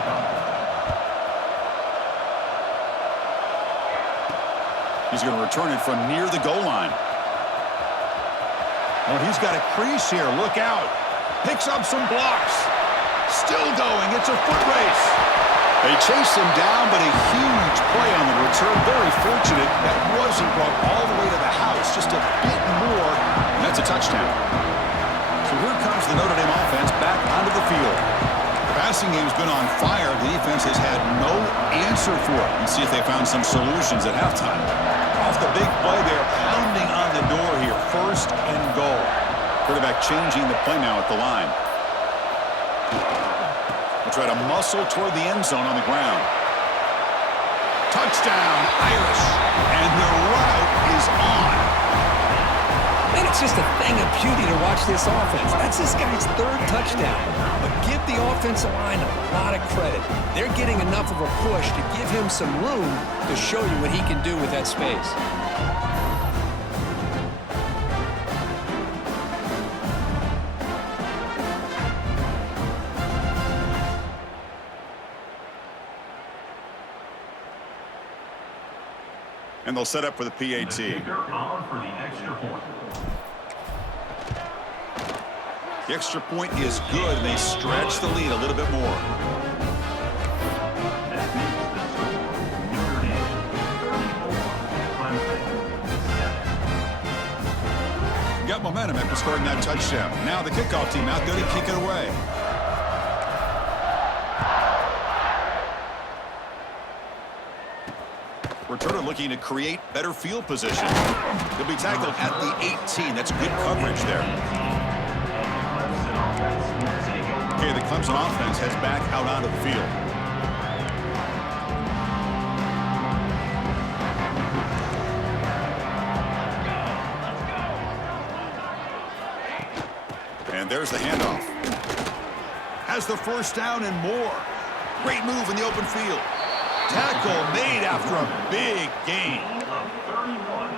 He's going to return it from near the goal line. Oh, he's got a crease here. Look out. Picks up some blocks. Still going. It's a foot race. They chase him down, but a huge play on the return. Very fortunate that wasn't brought all the way to the house. Just a bit more, and that's a touchdown. So here comes the Notre Dame offense back onto the field. The passing game's been on fire. The defense has had no answer for it. Let's see if they found some solutions at halftime. Off the big play, they're pounding on the door here. First and goal. Quarterback changing the play now at the line. Try to muscle toward the end zone on the ground. Touchdown, Irish. And the route is on. Man, it's just a thing of beauty to watch this offense. That's this guy's third touchdown. But give the offensive line a lot of credit. They're getting enough of a push to give him some room to show you what he can do with that space. And they'll set up for the PAT. The extra point is good, and they stretch the lead a little bit more. Got momentum after scoring that touchdown. Now the kickoff team out there to kick it away. Returner looking to create better field position. He'll be tackled at the 18. That's good coverage there. Okay, the Clemson offense heads back out onto the field. And there's the handoff. Has the first down and more. Great move in the open field. Tackle made after a big gain.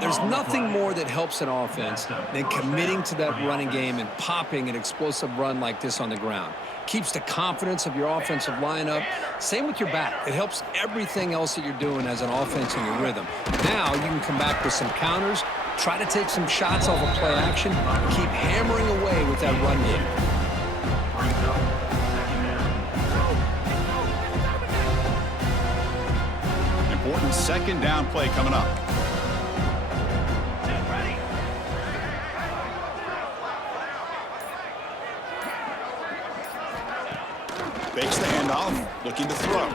There's nothing more that helps an offense than committing to that running game and popping an explosive run like this on the ground. Keeps the confidence of your offensive lineup. Same with your back. It helps everything else that you're doing as an offense in your rhythm. Now you can come back with some counters, try to take some shots off of play action, keep hammering away with that run game. Important second down play coming up. Fakes the handoff, looking to throw.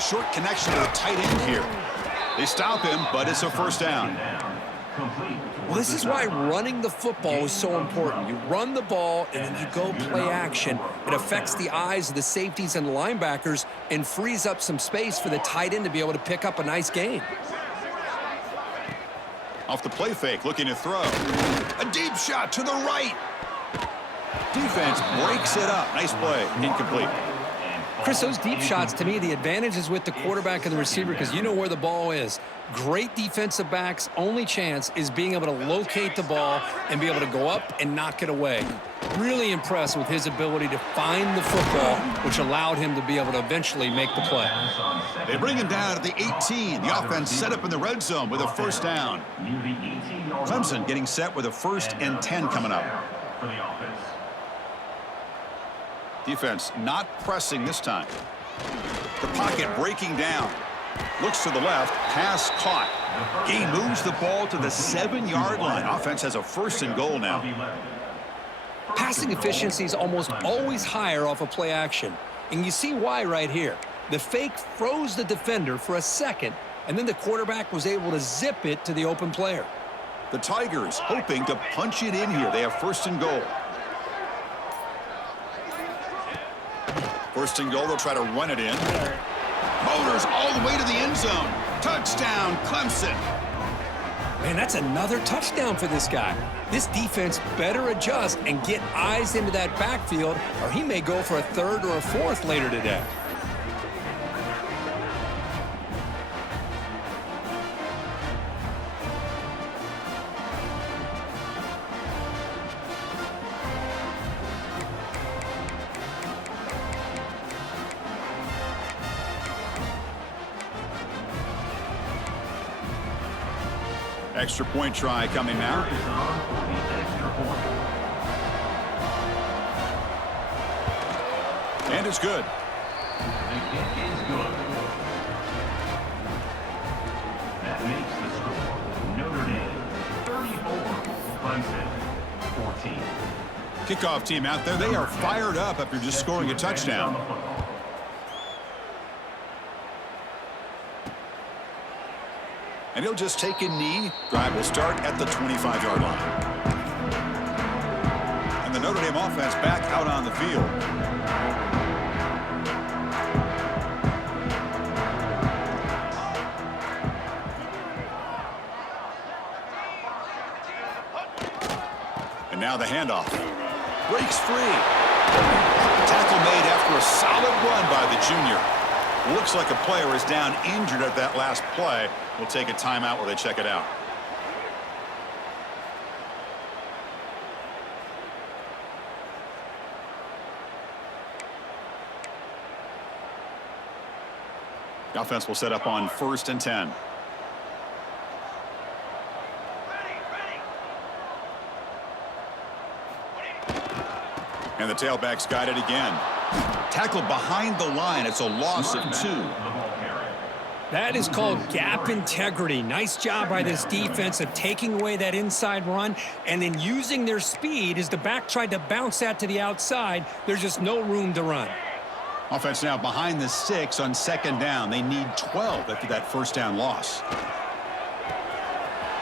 Short connection to the tight end here. They stop him, but it's a first down. Well, this is why running the football is so important. You run the ball, and then you go play action. It affects the eyes of the safeties and the linebackers and frees up some space for the tight end to be able to pick up a nice gain. Off the play fake, looking to throw. A deep shot to the right. Defense breaks it up. Nice play. Incomplete. Chris, those deep shots, to me, the advantage is with the quarterback and the receiver because you know where the ball is. Great defensive backs, only chance is being able to locate the ball and be able to go up and knock it away. Really impressed with his ability to find the football, which allowed him to be able to eventually make the play. They bring him down at the 18. The offense set up in the red zone with a first down. Clemson getting set with a 1st and 10 coming up. Defense not pressing this time. The pocket breaking down. Looks to the left. Pass caught. Gain moves the ball to the 7-yard line. Offense has a 1st and goal now. Passing efficiency is almost always higher off of play action. And you see why right here. The fake froze the defender for a second, and then the quarterback was able to zip it to the open player. The Tigers hoping to punch it in here. They have 1st and goal. 1st and goal, they'll try to run it in. Motors all the way to the end zone. Touchdown, Clemson. Man, that's another touchdown for this guy. This defense better adjust and get eyes into that backfield, or he may go for a 3rd or a 4th later today. Extra point try coming now. And it's good. That makes the score Notre Dame 34, Clemson 14. Kickoff team out there. They are fired up after just scoring a touchdown. And he'll just take a knee. Drive will start at the 25-yard line. And the Notre Dame offense back out on the field. And now the handoff. Breaks free. Tackle made after a solid run by the junior. Looks like a player is down injured at that last play. We'll take a timeout while they check it out. The offense will set up on 1st and 10. And the tailback's got it again. Tackle behind the line. It's a loss of 2. That is called gap integrity. Nice job by this defense of taking away that inside run and then using their speed as the back tried to bounce that to the outside. There's just no room to run. Offense now behind the 6 on 2nd down. They need 12 after that 1st down loss.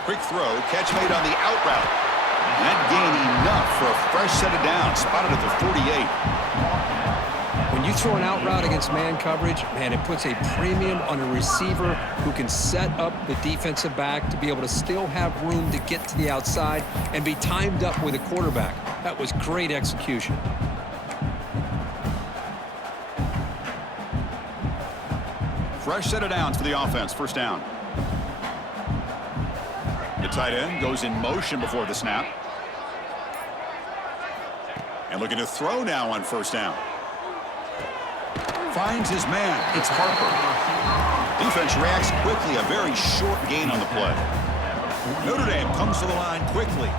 Quick throw. Catch made on the out route. That gain enough for a fresh set of downs. Spotted at the 48. When you throw an out route against man coverage, man, it puts a premium on a receiver who can set up the defensive back to be able to still have room to get to the outside and be timed up with a quarterback. That was great execution. Fresh set of downs for the offense. 1st down. The tight end goes in motion before the snap. And looking to throw now on 1st down. Finds his man. It's Harper. Defense reacts quickly. A very short gain on the play. Notre Dame comes to the line quickly.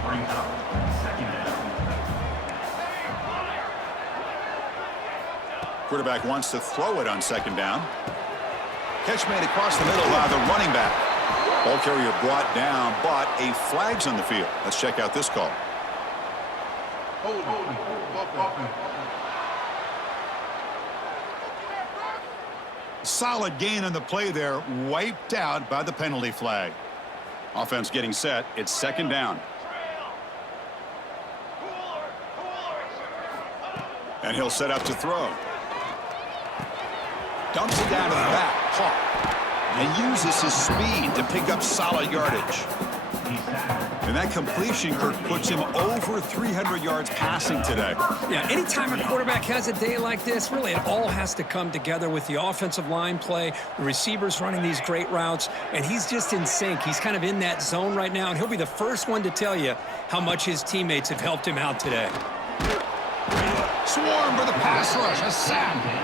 Quarterback wants to throw it on 2nd down. Catch made across the middle by the running back. Ball carrier brought down, but a flag's on the field. Let's check out this call. Solid gain on the play there, wiped out by the penalty flag. Offense getting set. It's 2nd down. And he'll set up to throw. Dumps it down to the back. Caught. And uses his speed to pick up solid yardage. And that completion, Kirk, puts him over 300 yards passing today. Yeah, anytime a quarterback has a day like this, really it all has to come together with the offensive line play, the receivers running these great routes, and he's just in sync. He's kind of in that zone right now, and he'll be the first one to tell you how much his teammates have helped him out today. Swarm for the pass rush, a sack.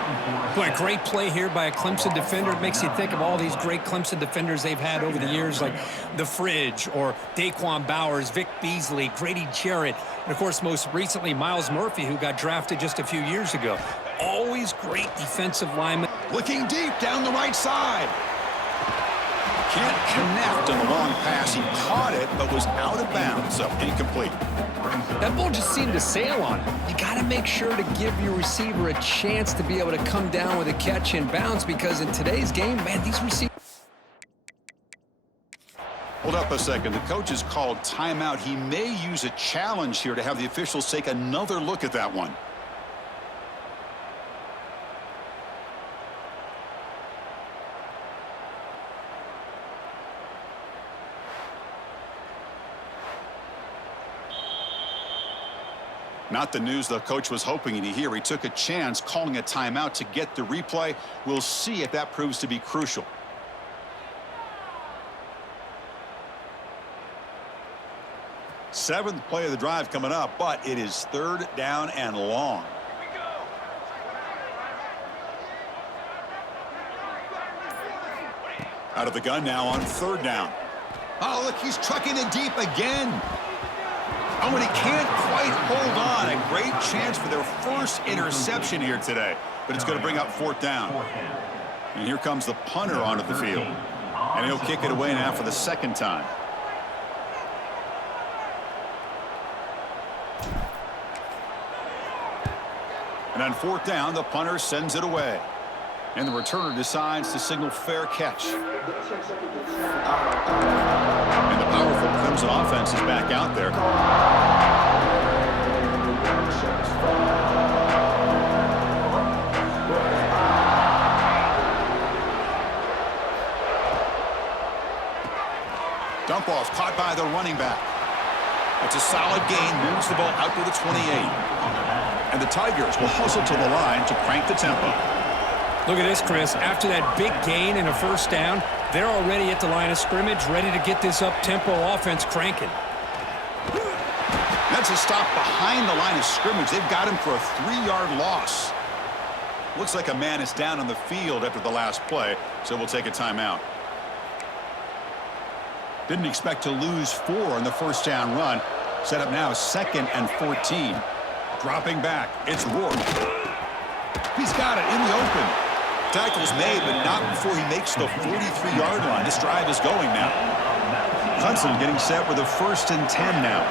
Boy, a great play here by a Clemson defender. It makes you think of all these great Clemson defenders they've had over the years, like The Fridge or Daquan Bowers, Vic Beasley, Grady Jarrett, and, of course, most recently, Miles Murphy, who got drafted just a few years ago. Always great defensive linemen. Looking deep down the right side. Can't connect on the long pass. He caught it, but was out of bounds, so incomplete. That ball just seemed to sail on him. You got to make sure to give your receiver a chance to be able to come down with a catch and bounce, because in today's game, man, these receivers... Hold up a second. The coach has called timeout. He may use a challenge here to have the officials take another look at that one. Not the news the coach was hoping to hear. He took a chance calling a timeout to get the replay. We'll see if that proves to be crucial. Seventh play of the drive coming up, but it is third down and long. Out of the gun now on third down. Oh, look, he's trucking it deep again. Oh, and he can't quite hold on. A great chance for their first interception here today. But it's going to bring up fourth down. And here comes the punter onto the field. And he'll kick it away now for the second time. And on fourth down, the punter sends it away. And the returner decides to signal fair catch. And the powerful Clemson offense is back out there. Dump off caught by the running back. It's a solid gain, moves the ball out to the 28. And the Tigers will hustle to the line to crank the tempo. Look at this, Chris. After that big gain and a first down, they're already at the line of scrimmage, ready to get this up-tempo offense cranking. That's a stop behind the line of scrimmage. They've got him for a 3-yard loss. Looks like a man is down on the field after the last play, so we'll take a timeout. Didn't expect to lose 4 on the first down run. Set up now 2nd and 14. Dropping back, it's Rourke. He's got it in the open. Tackle's made, but not before he makes the 43-yard line. This drive is going now. Clemson getting set with a 1st and 10 now.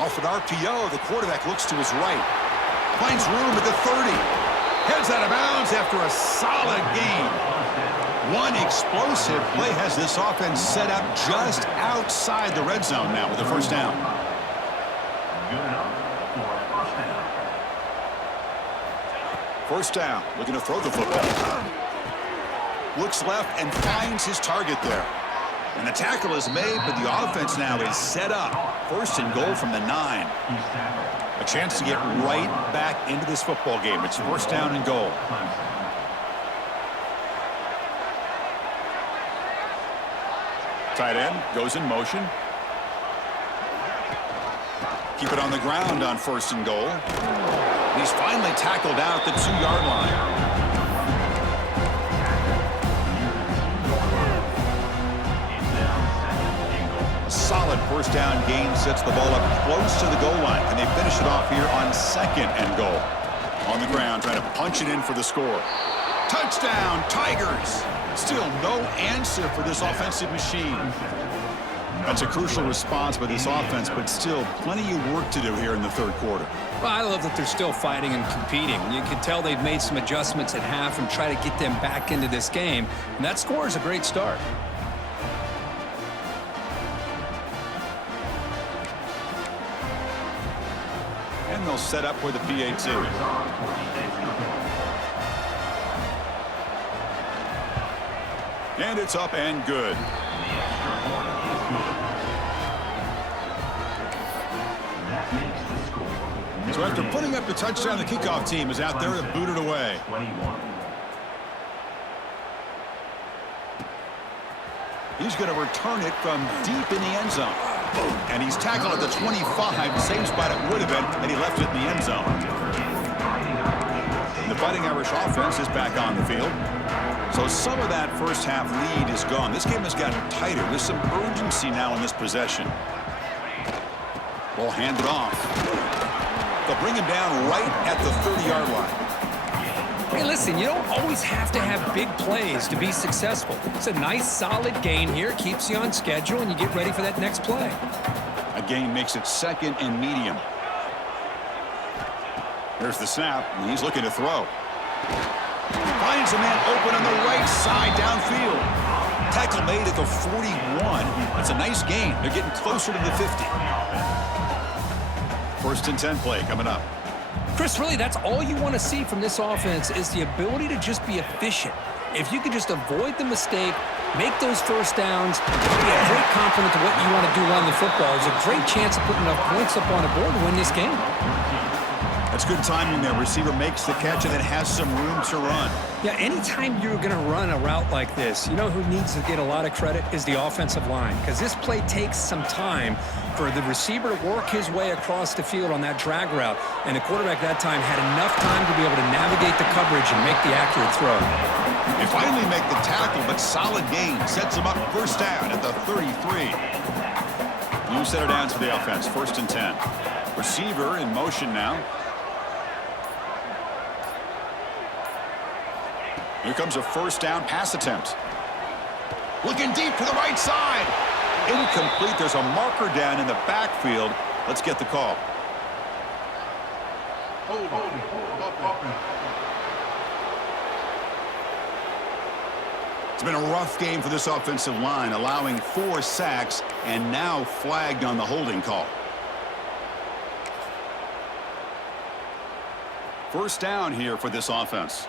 Off an RPO, the quarterback looks to his right. Finds room at the 30. Heads out of bounds after a solid gain. One explosive play has this offense set up just outside the red zone now with the first down. Good enough for a first down. First down, looking to throw the football. Looks left and finds his target there. And the tackle is made, but the offense now is set up. 1st and goal from the 9. A chance to get right back into this football game. It's 1st down and goal. Tight end goes in motion. Keep it on the ground on 1st and goal. And he's finally tackled out at the 2-yard line. A solid 1st down gain sets the ball up close to the goal line. And they finish it off here on 2nd and goal. On the ground, trying to punch it in for the score. Touchdown, Tigers! Still no answer for this offensive machine. That's a crucial response by this offense, but still plenty of work to do here in the 3rd quarter. Well, I love that they're still fighting and competing. You can tell they've made some adjustments at half and try to get them back into this game. And that score is a great start. And they'll set up for the PAT. And it's up and good. So after putting up the touchdown, the kickoff team is out there to boot it away. He's going to return it from deep in the end zone. And he's tackled at the 25, same spot it would have been, and he left it in the end zone. The Fighting Irish offense is back on the field. So some of that first half lead is gone. This game has gotten tighter. There's some urgency now in this possession. Ball handed off. They'll bring him down right at the 30-yard line. Hey, listen, you don't always have to have big plays to be successful. It's a nice, solid gain here. Keeps you on schedule, and you get ready for that next play. A gain makes it second and medium. There's the snap, and he's looking to throw. Finds a man open on the right side downfield. Tackle made at the 41. That's a nice gain. They're getting closer to the 50. First and 10 play coming up. Chris, really, that's all you want to see from this offense is the ability to just be efficient. If you can just avoid the mistake, make those first downs, be a great compliment to what you want to do on the football. There's a great chance of putting enough points up on the board to win this game. That's good timing there. Receiver makes the catch and then has some room to run. Yeah, anytime you're going to run a route like this, you know who needs to get a lot of credit is the offensive line, because this play takes some time for the receiver to work his way across the field on that drag route, and the quarterback that time had enough time to be able to navigate the coverage and make the accurate throw. They finally make the tackle, but solid gain sets them up first down at the 33. New set of downs for the offense, first and 10. Receiver in motion now. Here comes a first down pass attempt. Looking deep to the right side. Incomplete. There's a marker down in the backfield. Let's get the call. It's been a rough game for this offensive line, allowing 4 sacks and now flagged on the holding call. First down here for this offense.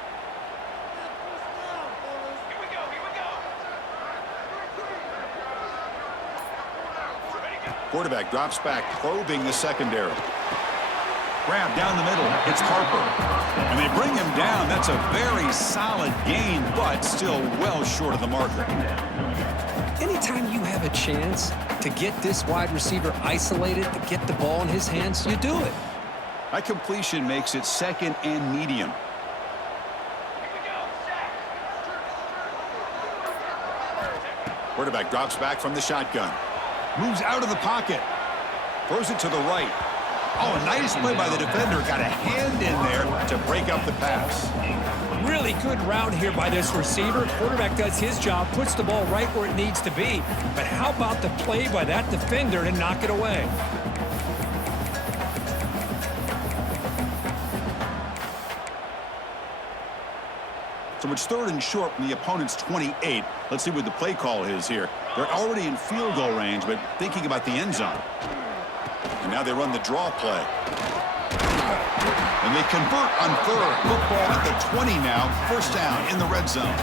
Quarterback drops back, probing the secondary. Grab down the middle. It's Harper. And they bring him down. That's a very solid gain, but still well short of the marker. Anytime you have a chance to get this wide receiver isolated, to get the ball in his hands, you do it. That completion makes it second and medium. Quarterback drops back from the shotgun. Moves out of the pocket. Throws it to the right. Oh, nice play by the defender. Got a hand in there to break up the pass. Really good route here by this receiver. Quarterback does his job, puts the ball right where it needs to be. But how about the play by that defender to knock it away? So it's third and short from the opponent's 28. Let's see what the play call is here. They're already in field goal range, but thinking about the end zone. And now they run the draw play. And they convert on third. Football at the 20 now. First down in the red zone.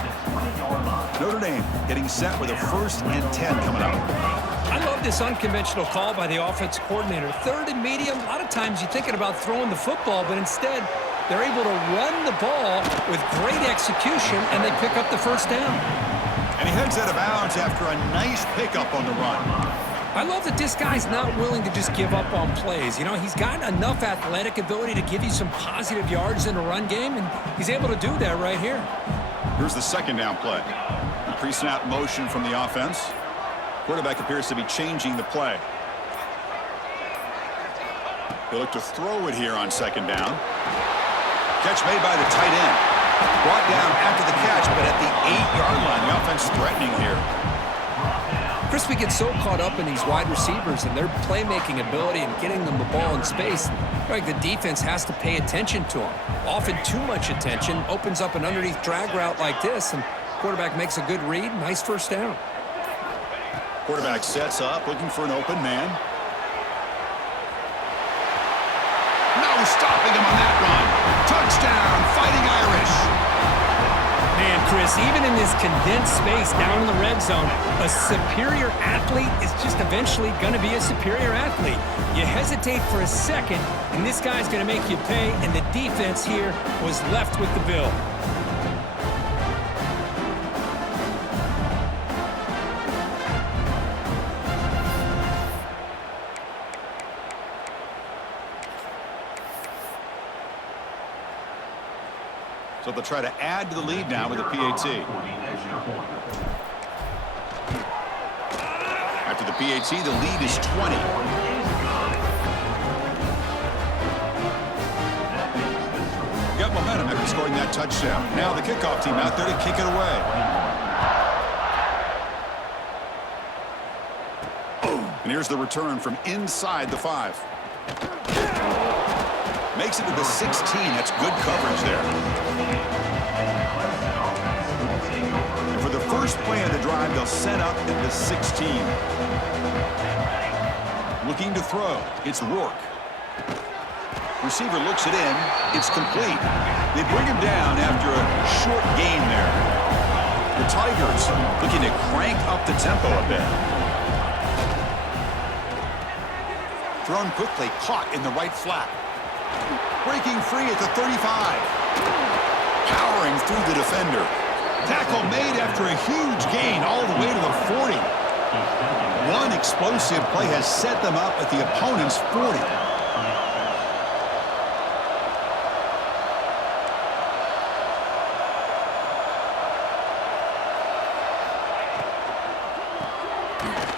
Notre Dame getting set with a first and 10 coming up. I love this unconventional call by the offense coordinator. Third and medium, a lot of times you're thinking about throwing the football, but instead they're able to run the ball with great execution, and they pick up the first down. And he heads out of bounds after a nice pickup on the run. I love that this guy's not willing to just give up on plays. You know, he's got enough athletic ability to give you some positive yards in the run game, and he's able to do that right here. Here's the second down play. Pre-snap motion from the offense. Quarterback appears to be changing the play. They look to throw it here on second down. Catch made by the tight end. Brought down after the catch, but at the 8-yard line, the offense threatening here. Chris, we get so caught up in these wide receivers and their playmaking ability and getting them the ball in space. Like the defense has to pay attention to them. Often too much attention opens up an underneath drag route like this, and quarterback makes a good read. Nice first down. Quarterback sets up, looking for an open man. No stopping him on that run. Touchdown, Fighting Irish. Man, Chris, Chris, even in this condensed space down in the red zone, a superior athlete is just eventually going to be a superior athlete. You hesitate for a second, and this guy's going to make you pay, and the defense here was left with the bill. So they'll try to add to the lead now with a PAT. After the PAT, the lead is 20. Got momentum after scoring that touchdown. Now the kickoff team out there to kick it away. And here's the return from inside the 5. Makes it to the 16. That's good coverage there. And for the first play of the drive, they'll set up at the 16. Looking to throw. It's Rourke. Receiver looks it in. It's complete. They bring him down after a short gain there. The Tigers looking to crank up the tempo a bit. Thrown quickly, caught in the right flat. Breaking free at the 35. Powering through the defender. Tackle made after a huge gain all the way to the 40. One explosive play has set them up at the opponent's 40.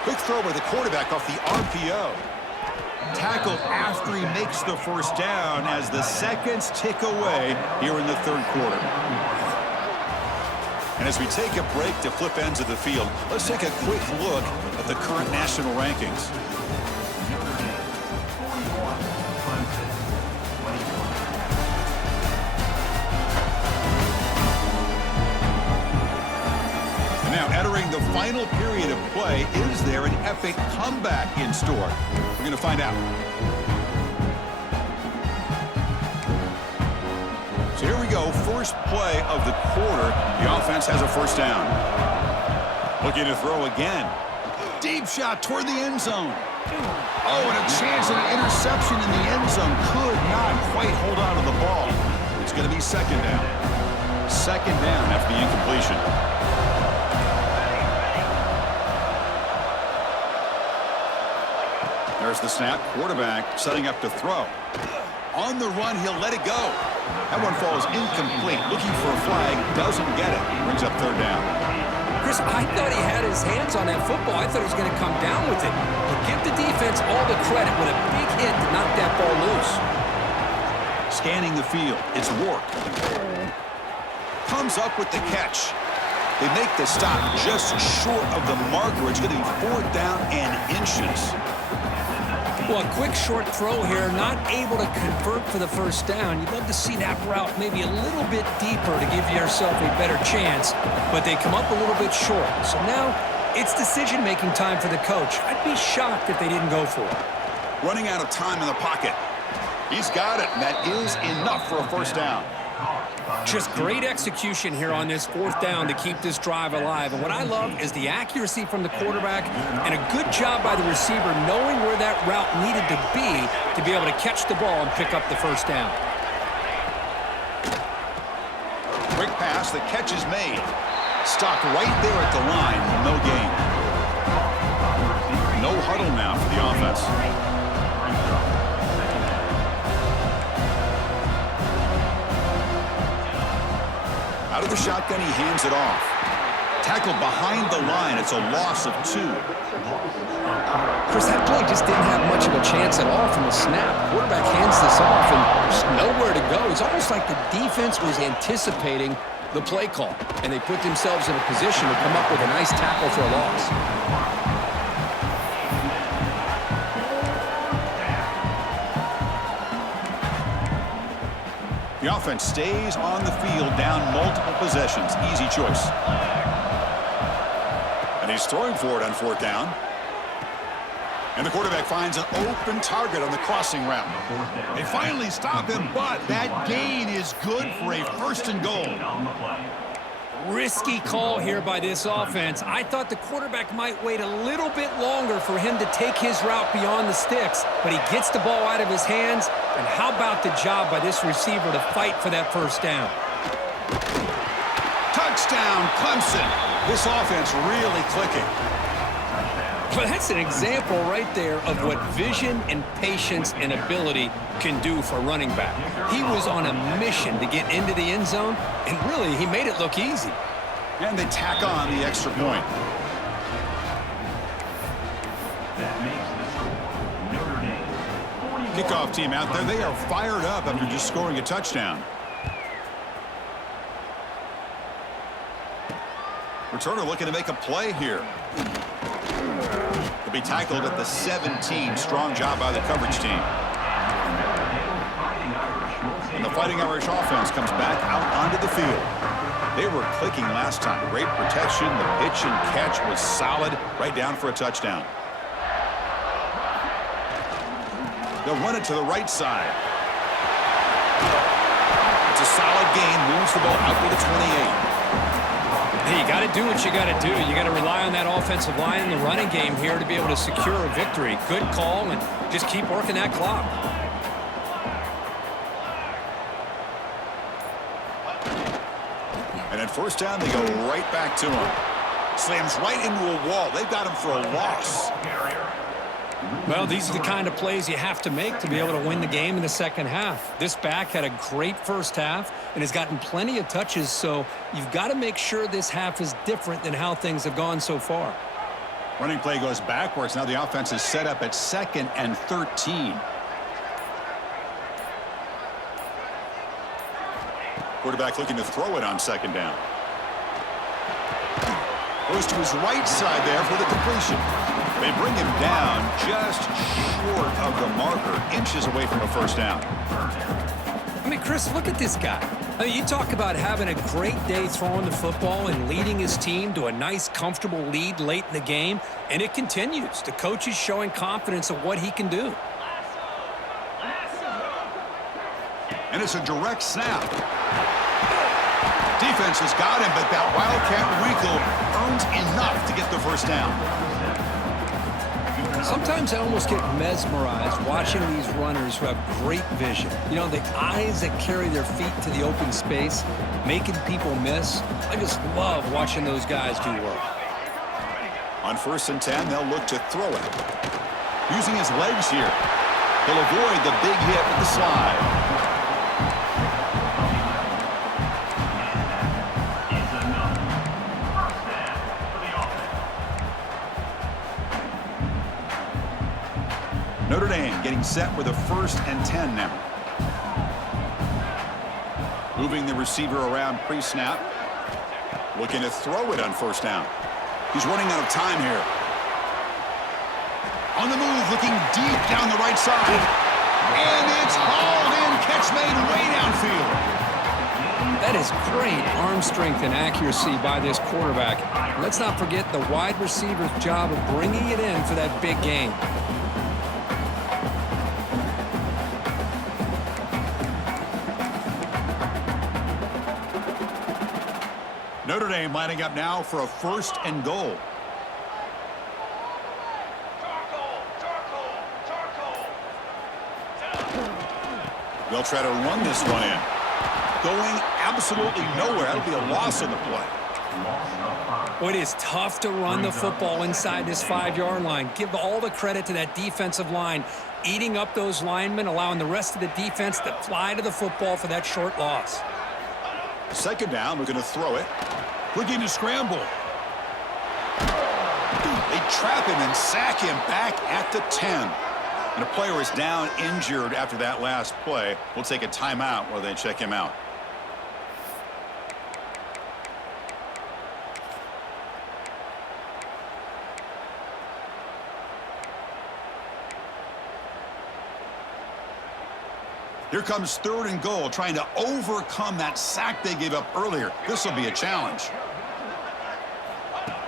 Quick throw by the quarterback off the RPO. Tackled after he makes the first down as the seconds tick away here in the third quarter. And as we take a break to flip ends of the field, let's take a quick look at the current national rankings. And now entering the final period of play, is there an epic comeback in store? We're going to find out. So here we go, first play of the quarter. The offense has a first down. Looking to throw again. Deep shot toward the end zone. Oh, and a chance at an interception in the end zone. Could not quite hold on to the ball. It's going to be second down. Second down after the incompletion. There's the snap. Quarterback setting up to throw. On the run, he'll let it go. That one falls incomplete. Looking for a flag. Doesn't get it. Brings up third down. Chris, I thought he had his hands on that football. I thought he was going to come down with it. But give the defense all the credit with a big hit to knock that ball loose. Scanning the field. It's Rourke. Comes up with the catch. They make the stop just short of the marker. It's going to be fourth down and inches. Well, a quick short throw here, not able to convert for the first down. You'd love to see that route maybe a little bit deeper to give yourself a better chance, but they come up a little bit short. So now it's decision-making time for the coach. I'd be shocked if they didn't go for it. Running out of time in the pocket. He's got it, and that is enough for a first down. Just great execution here on this fourth down to keep this drive alive. And what I love is the accuracy from the quarterback and a good job by the receiver knowing where that route needed to be able to catch the ball and pick up the first down. Quick pass, the catch is made. Stopped right there at the line, no gain. No huddle now for the offense. Out of the shotgun, he hands it off. Tackled behind the line. It's a loss of 2. Chris, that play just didn't have much of a chance at all from the snap. Quarterback hands this off and there's nowhere to go. It's almost like the defense was anticipating the play call, and they put themselves in a position to come up with a nice tackle for a loss. The offense stays on the field, down multiple possessions. Easy choice. And he's throwing for it on fourth down. And the quarterback finds an open target on the crossing route. They finally stop him, but that gain is good for a first and goal. Risky call here by this offense. I thought the quarterback might wait a little bit longer for him to take his route beyond the sticks, but he gets the ball out of his hands. And how about the job by this receiver to fight for that first down? Touchdown, Clemson. This offense really clicking. Well, that's an example right there of what vision and patience and ability can do for running back. He was on a mission to get into the end zone, and really, he made it look easy. And they tack on the extra point. That makes the score Notre Dame 41. Kickoff team out there. They are fired up after just scoring a touchdown. Returner looking to make a play here. He'll be tackled at the 17. Strong job by the coverage team. And the Fighting Irish offense comes back out onto the field. They were clicking last time. Great protection. The pitch and catch was solid. Right down for a touchdown. They'll run it to the right side. It's a solid gain. Moves the ball out to the 28. Hey, you got to do what you got to do. You got to rely on that offensive line in the running game here to be able to secure a victory. Good call, and just keep working that clock. And at first down, they go right back to him. Slams right into a wall. They've got him for a loss. Well, these are the kind of plays you have to make to be able to win the game in the second half. This back had a great first half and has gotten plenty of touches, so you've got to make sure this half is different than how things have gone so far. Running play goes backwards. Now the offense is set up at 2nd and 13. Quarterback looking to throw it on 2nd down. Goes to his right side there for the completion. They bring him down just short of the marker, inches away from a first down. I mean, Chris, look at this guy. I mean, you talk about having a great day throwing the football and leading his team to a nice, comfortable lead late in the game, and it continues. The coach is showing confidence of what he can do. And it's a direct snap. Defense has got him, but that Wildcat wrinkle earns enough to get the first down. Sometimes I almost get mesmerized watching these runners who have great vision. You know, the eyes that carry their feet to the open space, making people miss. I just love watching those guys do work. On 1st and 10, they'll look to throw it. Using his legs here. He'll avoid the big hit with the slide. Notre Dame getting set with a 1st and 10 now. Moving the receiver around pre-snap. Looking to throw it on 1st down. He's running out of time here. On the move, looking deep down the right side. And it's hauled in. Catch made way downfield. That is great arm strength and accuracy by this quarterback. Let's not forget the wide receiver's job of bringing it in for that big game. Notre Dame lining up now for a 1st and goal. They'll try to run this one in. Going absolutely nowhere. That'll be a loss on the play. Well, it is tough to run the football inside this 5-yard line. Give all the credit to that defensive line, eating up those linemen, allowing the rest of the defense to fly to the football for that short loss. 2nd down, we're going to throw it. Looking to scramble. They trap him and sack him back at the 10. And a player is down injured after that last play. We'll take a timeout while they check him out. Here comes 3rd and goal, trying to overcome that sack they gave up earlier. This will be a challenge.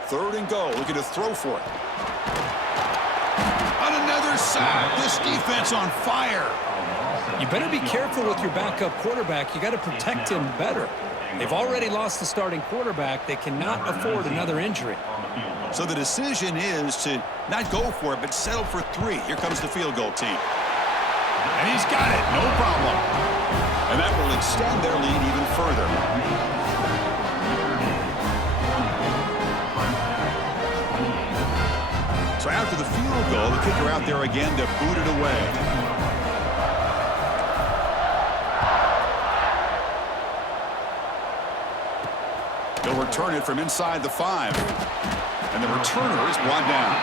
3rd and goal, looking to throw for it. On another sack, this defense on fire. You better be careful with your backup quarterback. You got to protect him better. They've already lost the starting quarterback. They cannot afford another injury. So the decision is to not go for it, but settle for 3. Here comes the field goal team. And he's got it, no problem. And that will extend their lead even further. So after the field goal, the kicker out there again to boot it away. They'll return it from inside the 5. And the returner is brought down.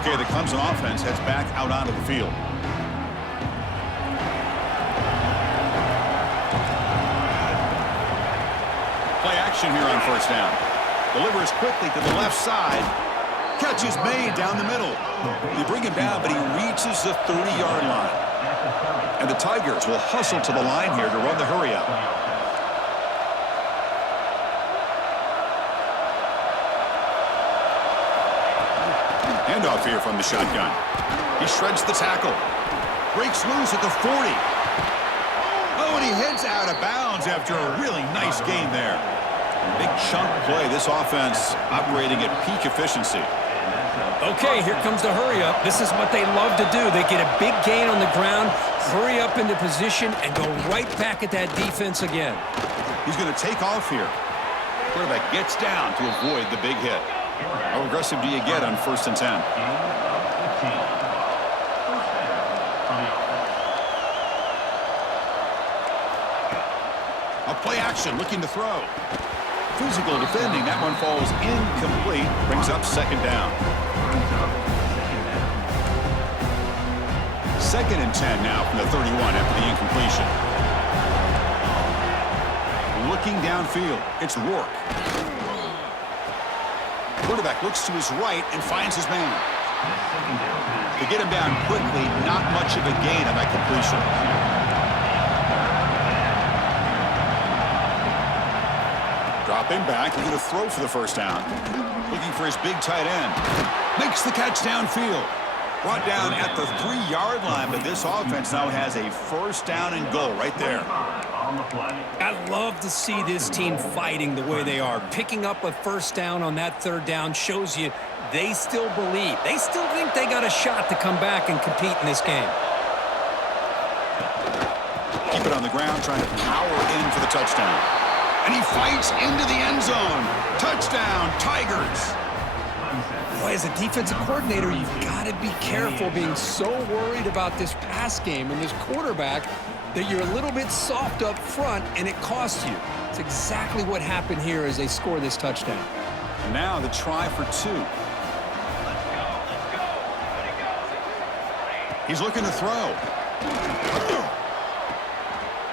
Okay, the Clemson offense heads back out onto the field. Play action here on first down. Delivers quickly to the left side. Catch is made down the middle. They bring him down, but he reaches the 30-yard line. And the Tigers will hustle to the line here to run the hurry-up. Handoff here from the shotgun. He shreds the tackle. Breaks loose at the 40. Oh, and he heads out of bounds after a really nice gain there. Big chunk play. This offense operating at peak efficiency. Okay, here comes the hurry-up. This is what they love to do. They get a big gain on the ground, hurry up into position, and go right back at that defense again. He's going to take off here. Quarterback gets down to avoid the big hit. How aggressive do you get on 1st and 10? A play action, looking to throw. Physical defending, that one falls incomplete, brings up 2nd down. 2nd and 10 now from the 31 after the incompletion. Looking downfield, it's Rourke. Quarterback looks to his right and finds his man. To get him down quickly, not much of a gain on that completion. Dropping back, he's going to throw for the 1st down. Looking for his big tight end. Makes the catch downfield. Brought down at the 3-yard line, but this offense now has a 1st down and goal right there. I love to see this team fighting the way they are. Picking up a 1st down on that 3rd down shows you they still believe. They still think they got a shot to come back and compete in this game. Keep it on the ground, trying to power in for the touchdown. And he fights into the end zone. Touchdown, Tigers. Boy, as a defensive coordinator, you've got to be careful being so worried about this pass game and this quarterback that you're a little bit soft up front and it costs you. It's exactly what happened here as they score this touchdown. And now the try for 2. He's looking to throw.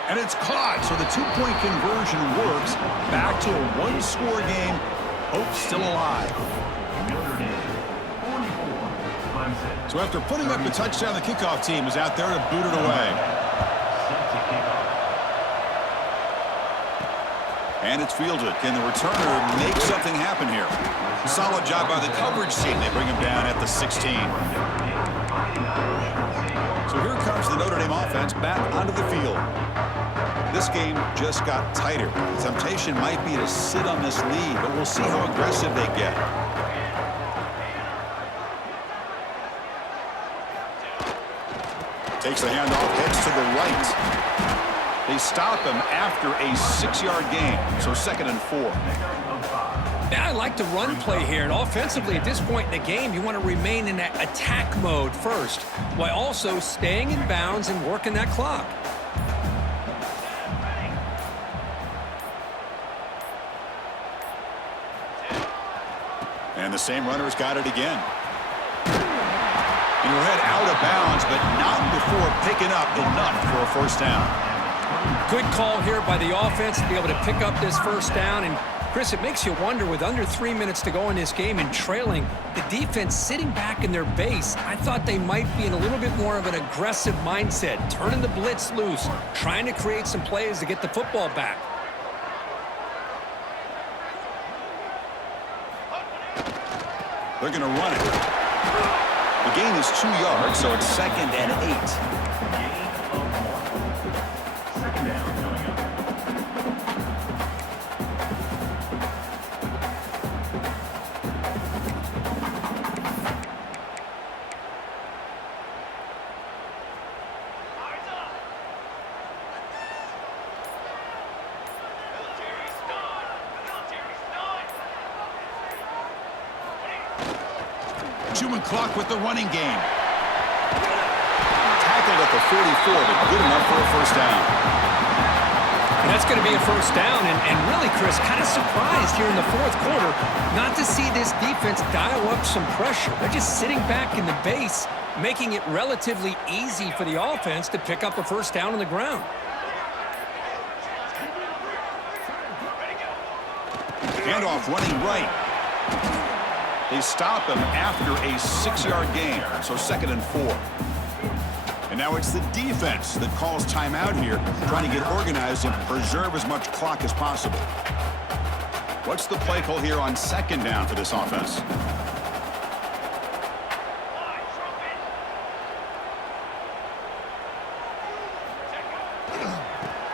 And it's caught, so the 2-point conversion works. Back to a 1-score game. Hope still alive. So after putting up the touchdown, the kickoff team is out there to boot it away. And it's fielded. Can the returner make something happen here? Solid job by the coverage team. They bring him down at the 16. So here comes the Notre Dame offense back onto the field. This game just got tighter. The temptation might be to sit on this lead, but we'll see how aggressive they get. Takes the handoff, heads to the right. They stop him after a 6-yard gain, so 2nd and 4. Now I like the run play here, and offensively at this point in the game, you want to remain in that attack mode first, while also staying in bounds and working that clock. And the same runner's got it again. And he'll head out of bounds, but not before picking up enough for a 1st down. Good call here by the offense to be able to pick up this 1st down. And, Chris, it makes you wonder, with under 3 minutes to go in this game and trailing, the defense sitting back in their base, I thought they might be in a little bit more of an aggressive mindset, turning the blitz loose, trying to create some plays to get the football back. They're going to run it. The gain is 2 yards, so it's 2nd and 8. down coming up. Human clock with the running game. Tackled at the 44, but good enough for a first down. And that's going to be a first down. And really, Chris, kind of surprised here in the fourth quarter not to see this defense dial up some pressure. They're just sitting back in the base, making it relatively easy for the offense to pick up a first down on the ground. Handoff running right. They stop him after a 6-yard gain, so 2nd and 4. And now it's the defense that calls timeout here, trying to get organized and preserve as much clock as possible. What's the play call here on 2nd down for this offense?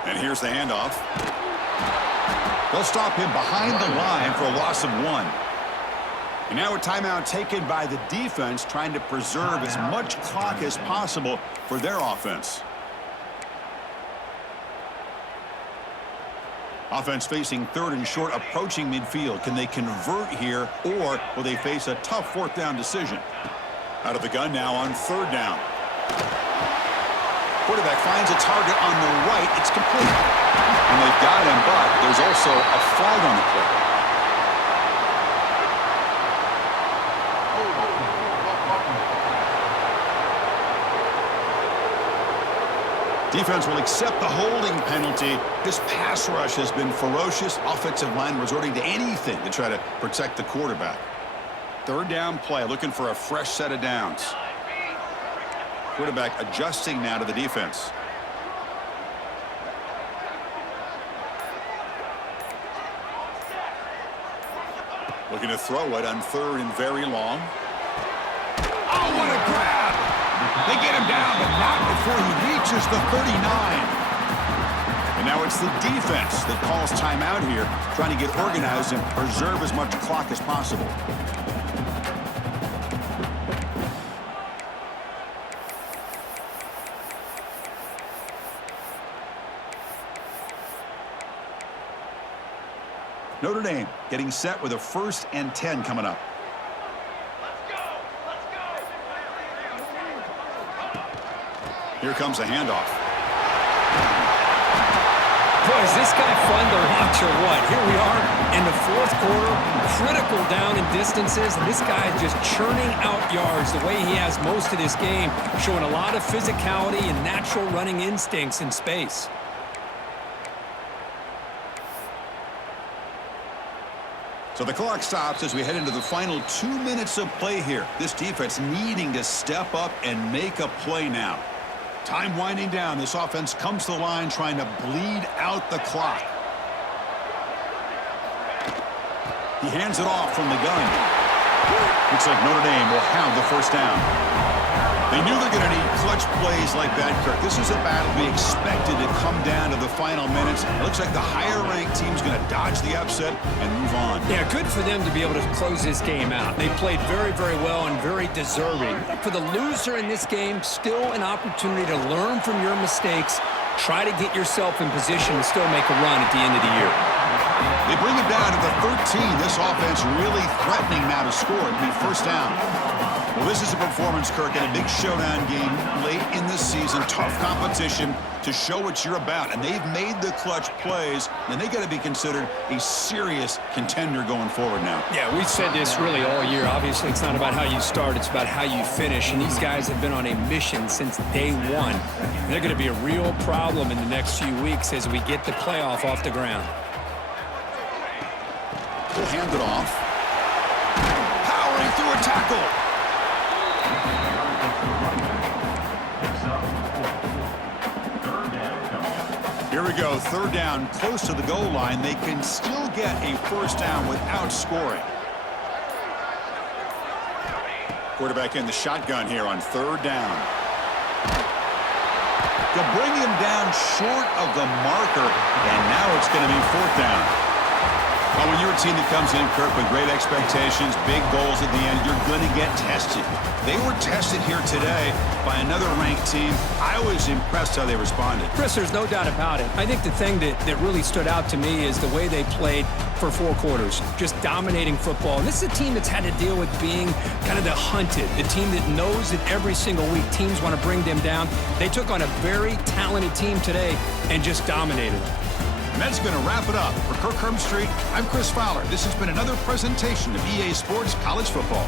And here's the handoff. They'll stop him behind the line for a loss of 1. And now a timeout taken by the defense, trying to preserve as much clock as possible for their offense. Offense facing 3rd and short, approaching midfield. Can they convert here, or will they face a tough 4th down decision? Out of the gun now on 3rd down. Quarterback finds a target on the right. It's complete. And they've got him, but there's also a flag on the play. Defense will accept the holding penalty. This pass rush has been ferocious. Offensive line resorting to anything to try to protect the quarterback. 3rd down play, looking for a fresh set of downs. Quarterback adjusting now to the defense. Looking to throw it on 3rd and very long. Oh, what a grab! They get him down, but not before he reaches the 39. And now it's the defense that calls timeout here, trying to get organized and preserve as much clock as possible. Notre Dame getting set with a 1st and 10 coming up. Here comes a handoff. Boy, is this guy fun to watch or what? Here we are in the 4th quarter, critical down in distances, and this guy is just churning out yards the way he has most of this game, showing a lot of physicality and natural running instincts in space. So the clock stops as we head into the final 2 minutes of play here. This defense needing to step up and make a play now. Time winding down. This offense comes to the line trying to bleed out the clock. He hands it off from the gun. Looks like Notre Dame will have the first down. They knew they're going to need clutch plays like that, Kirk. This is a battle we expected to come down to the final minutes. It looks like the higher-ranked team's going to dodge the upset and move on. Yeah, good for them to be able to close this game out. They played very, very well and very deserving. For the loser in this game, still an opportunity to learn from your mistakes. Try to get yourself in position to still make a run at the end of the year. They bring it down to the 13. This offense really threatening now to score. It'll be first down. Well, this is a performance, Kirk, in a big showdown game late in the season. Tough competition to show what you're about. And they've made the clutch plays, and they got to be considered a serious contender going forward now. Yeah, we've said this really all year. Obviously, it's not about how you start. It's about how you finish. And these guys have been on a mission since day one. And they're going to be a real problem in the next few weeks as we get the playoff off the ground. We'll hand it off. Powering through a tackle. Here we go, 3rd down, close to the goal line. They can still get a first down without scoring. Quarterback in the shotgun here on 3rd down. to bring him down short of the marker, and now it's going to be 4th down. Well, when you're a team that comes in, Kirk, with great expectations, big goals at the end, you're going to get tested. They were tested here today by another ranked team. I was impressed how they responded. Chris, there's no doubt about it. I think the thing that really stood out to me is the way they played for 4 quarters, just dominating football. And this is a team that's had to deal with being kind of the hunted, the team that knows that every single week teams want to bring them down. They took on a very talented team today and just dominated them. And that's going to wrap it up. For Kirk Street, I'm Chris Fowler. This has been another presentation of EA Sports College Football.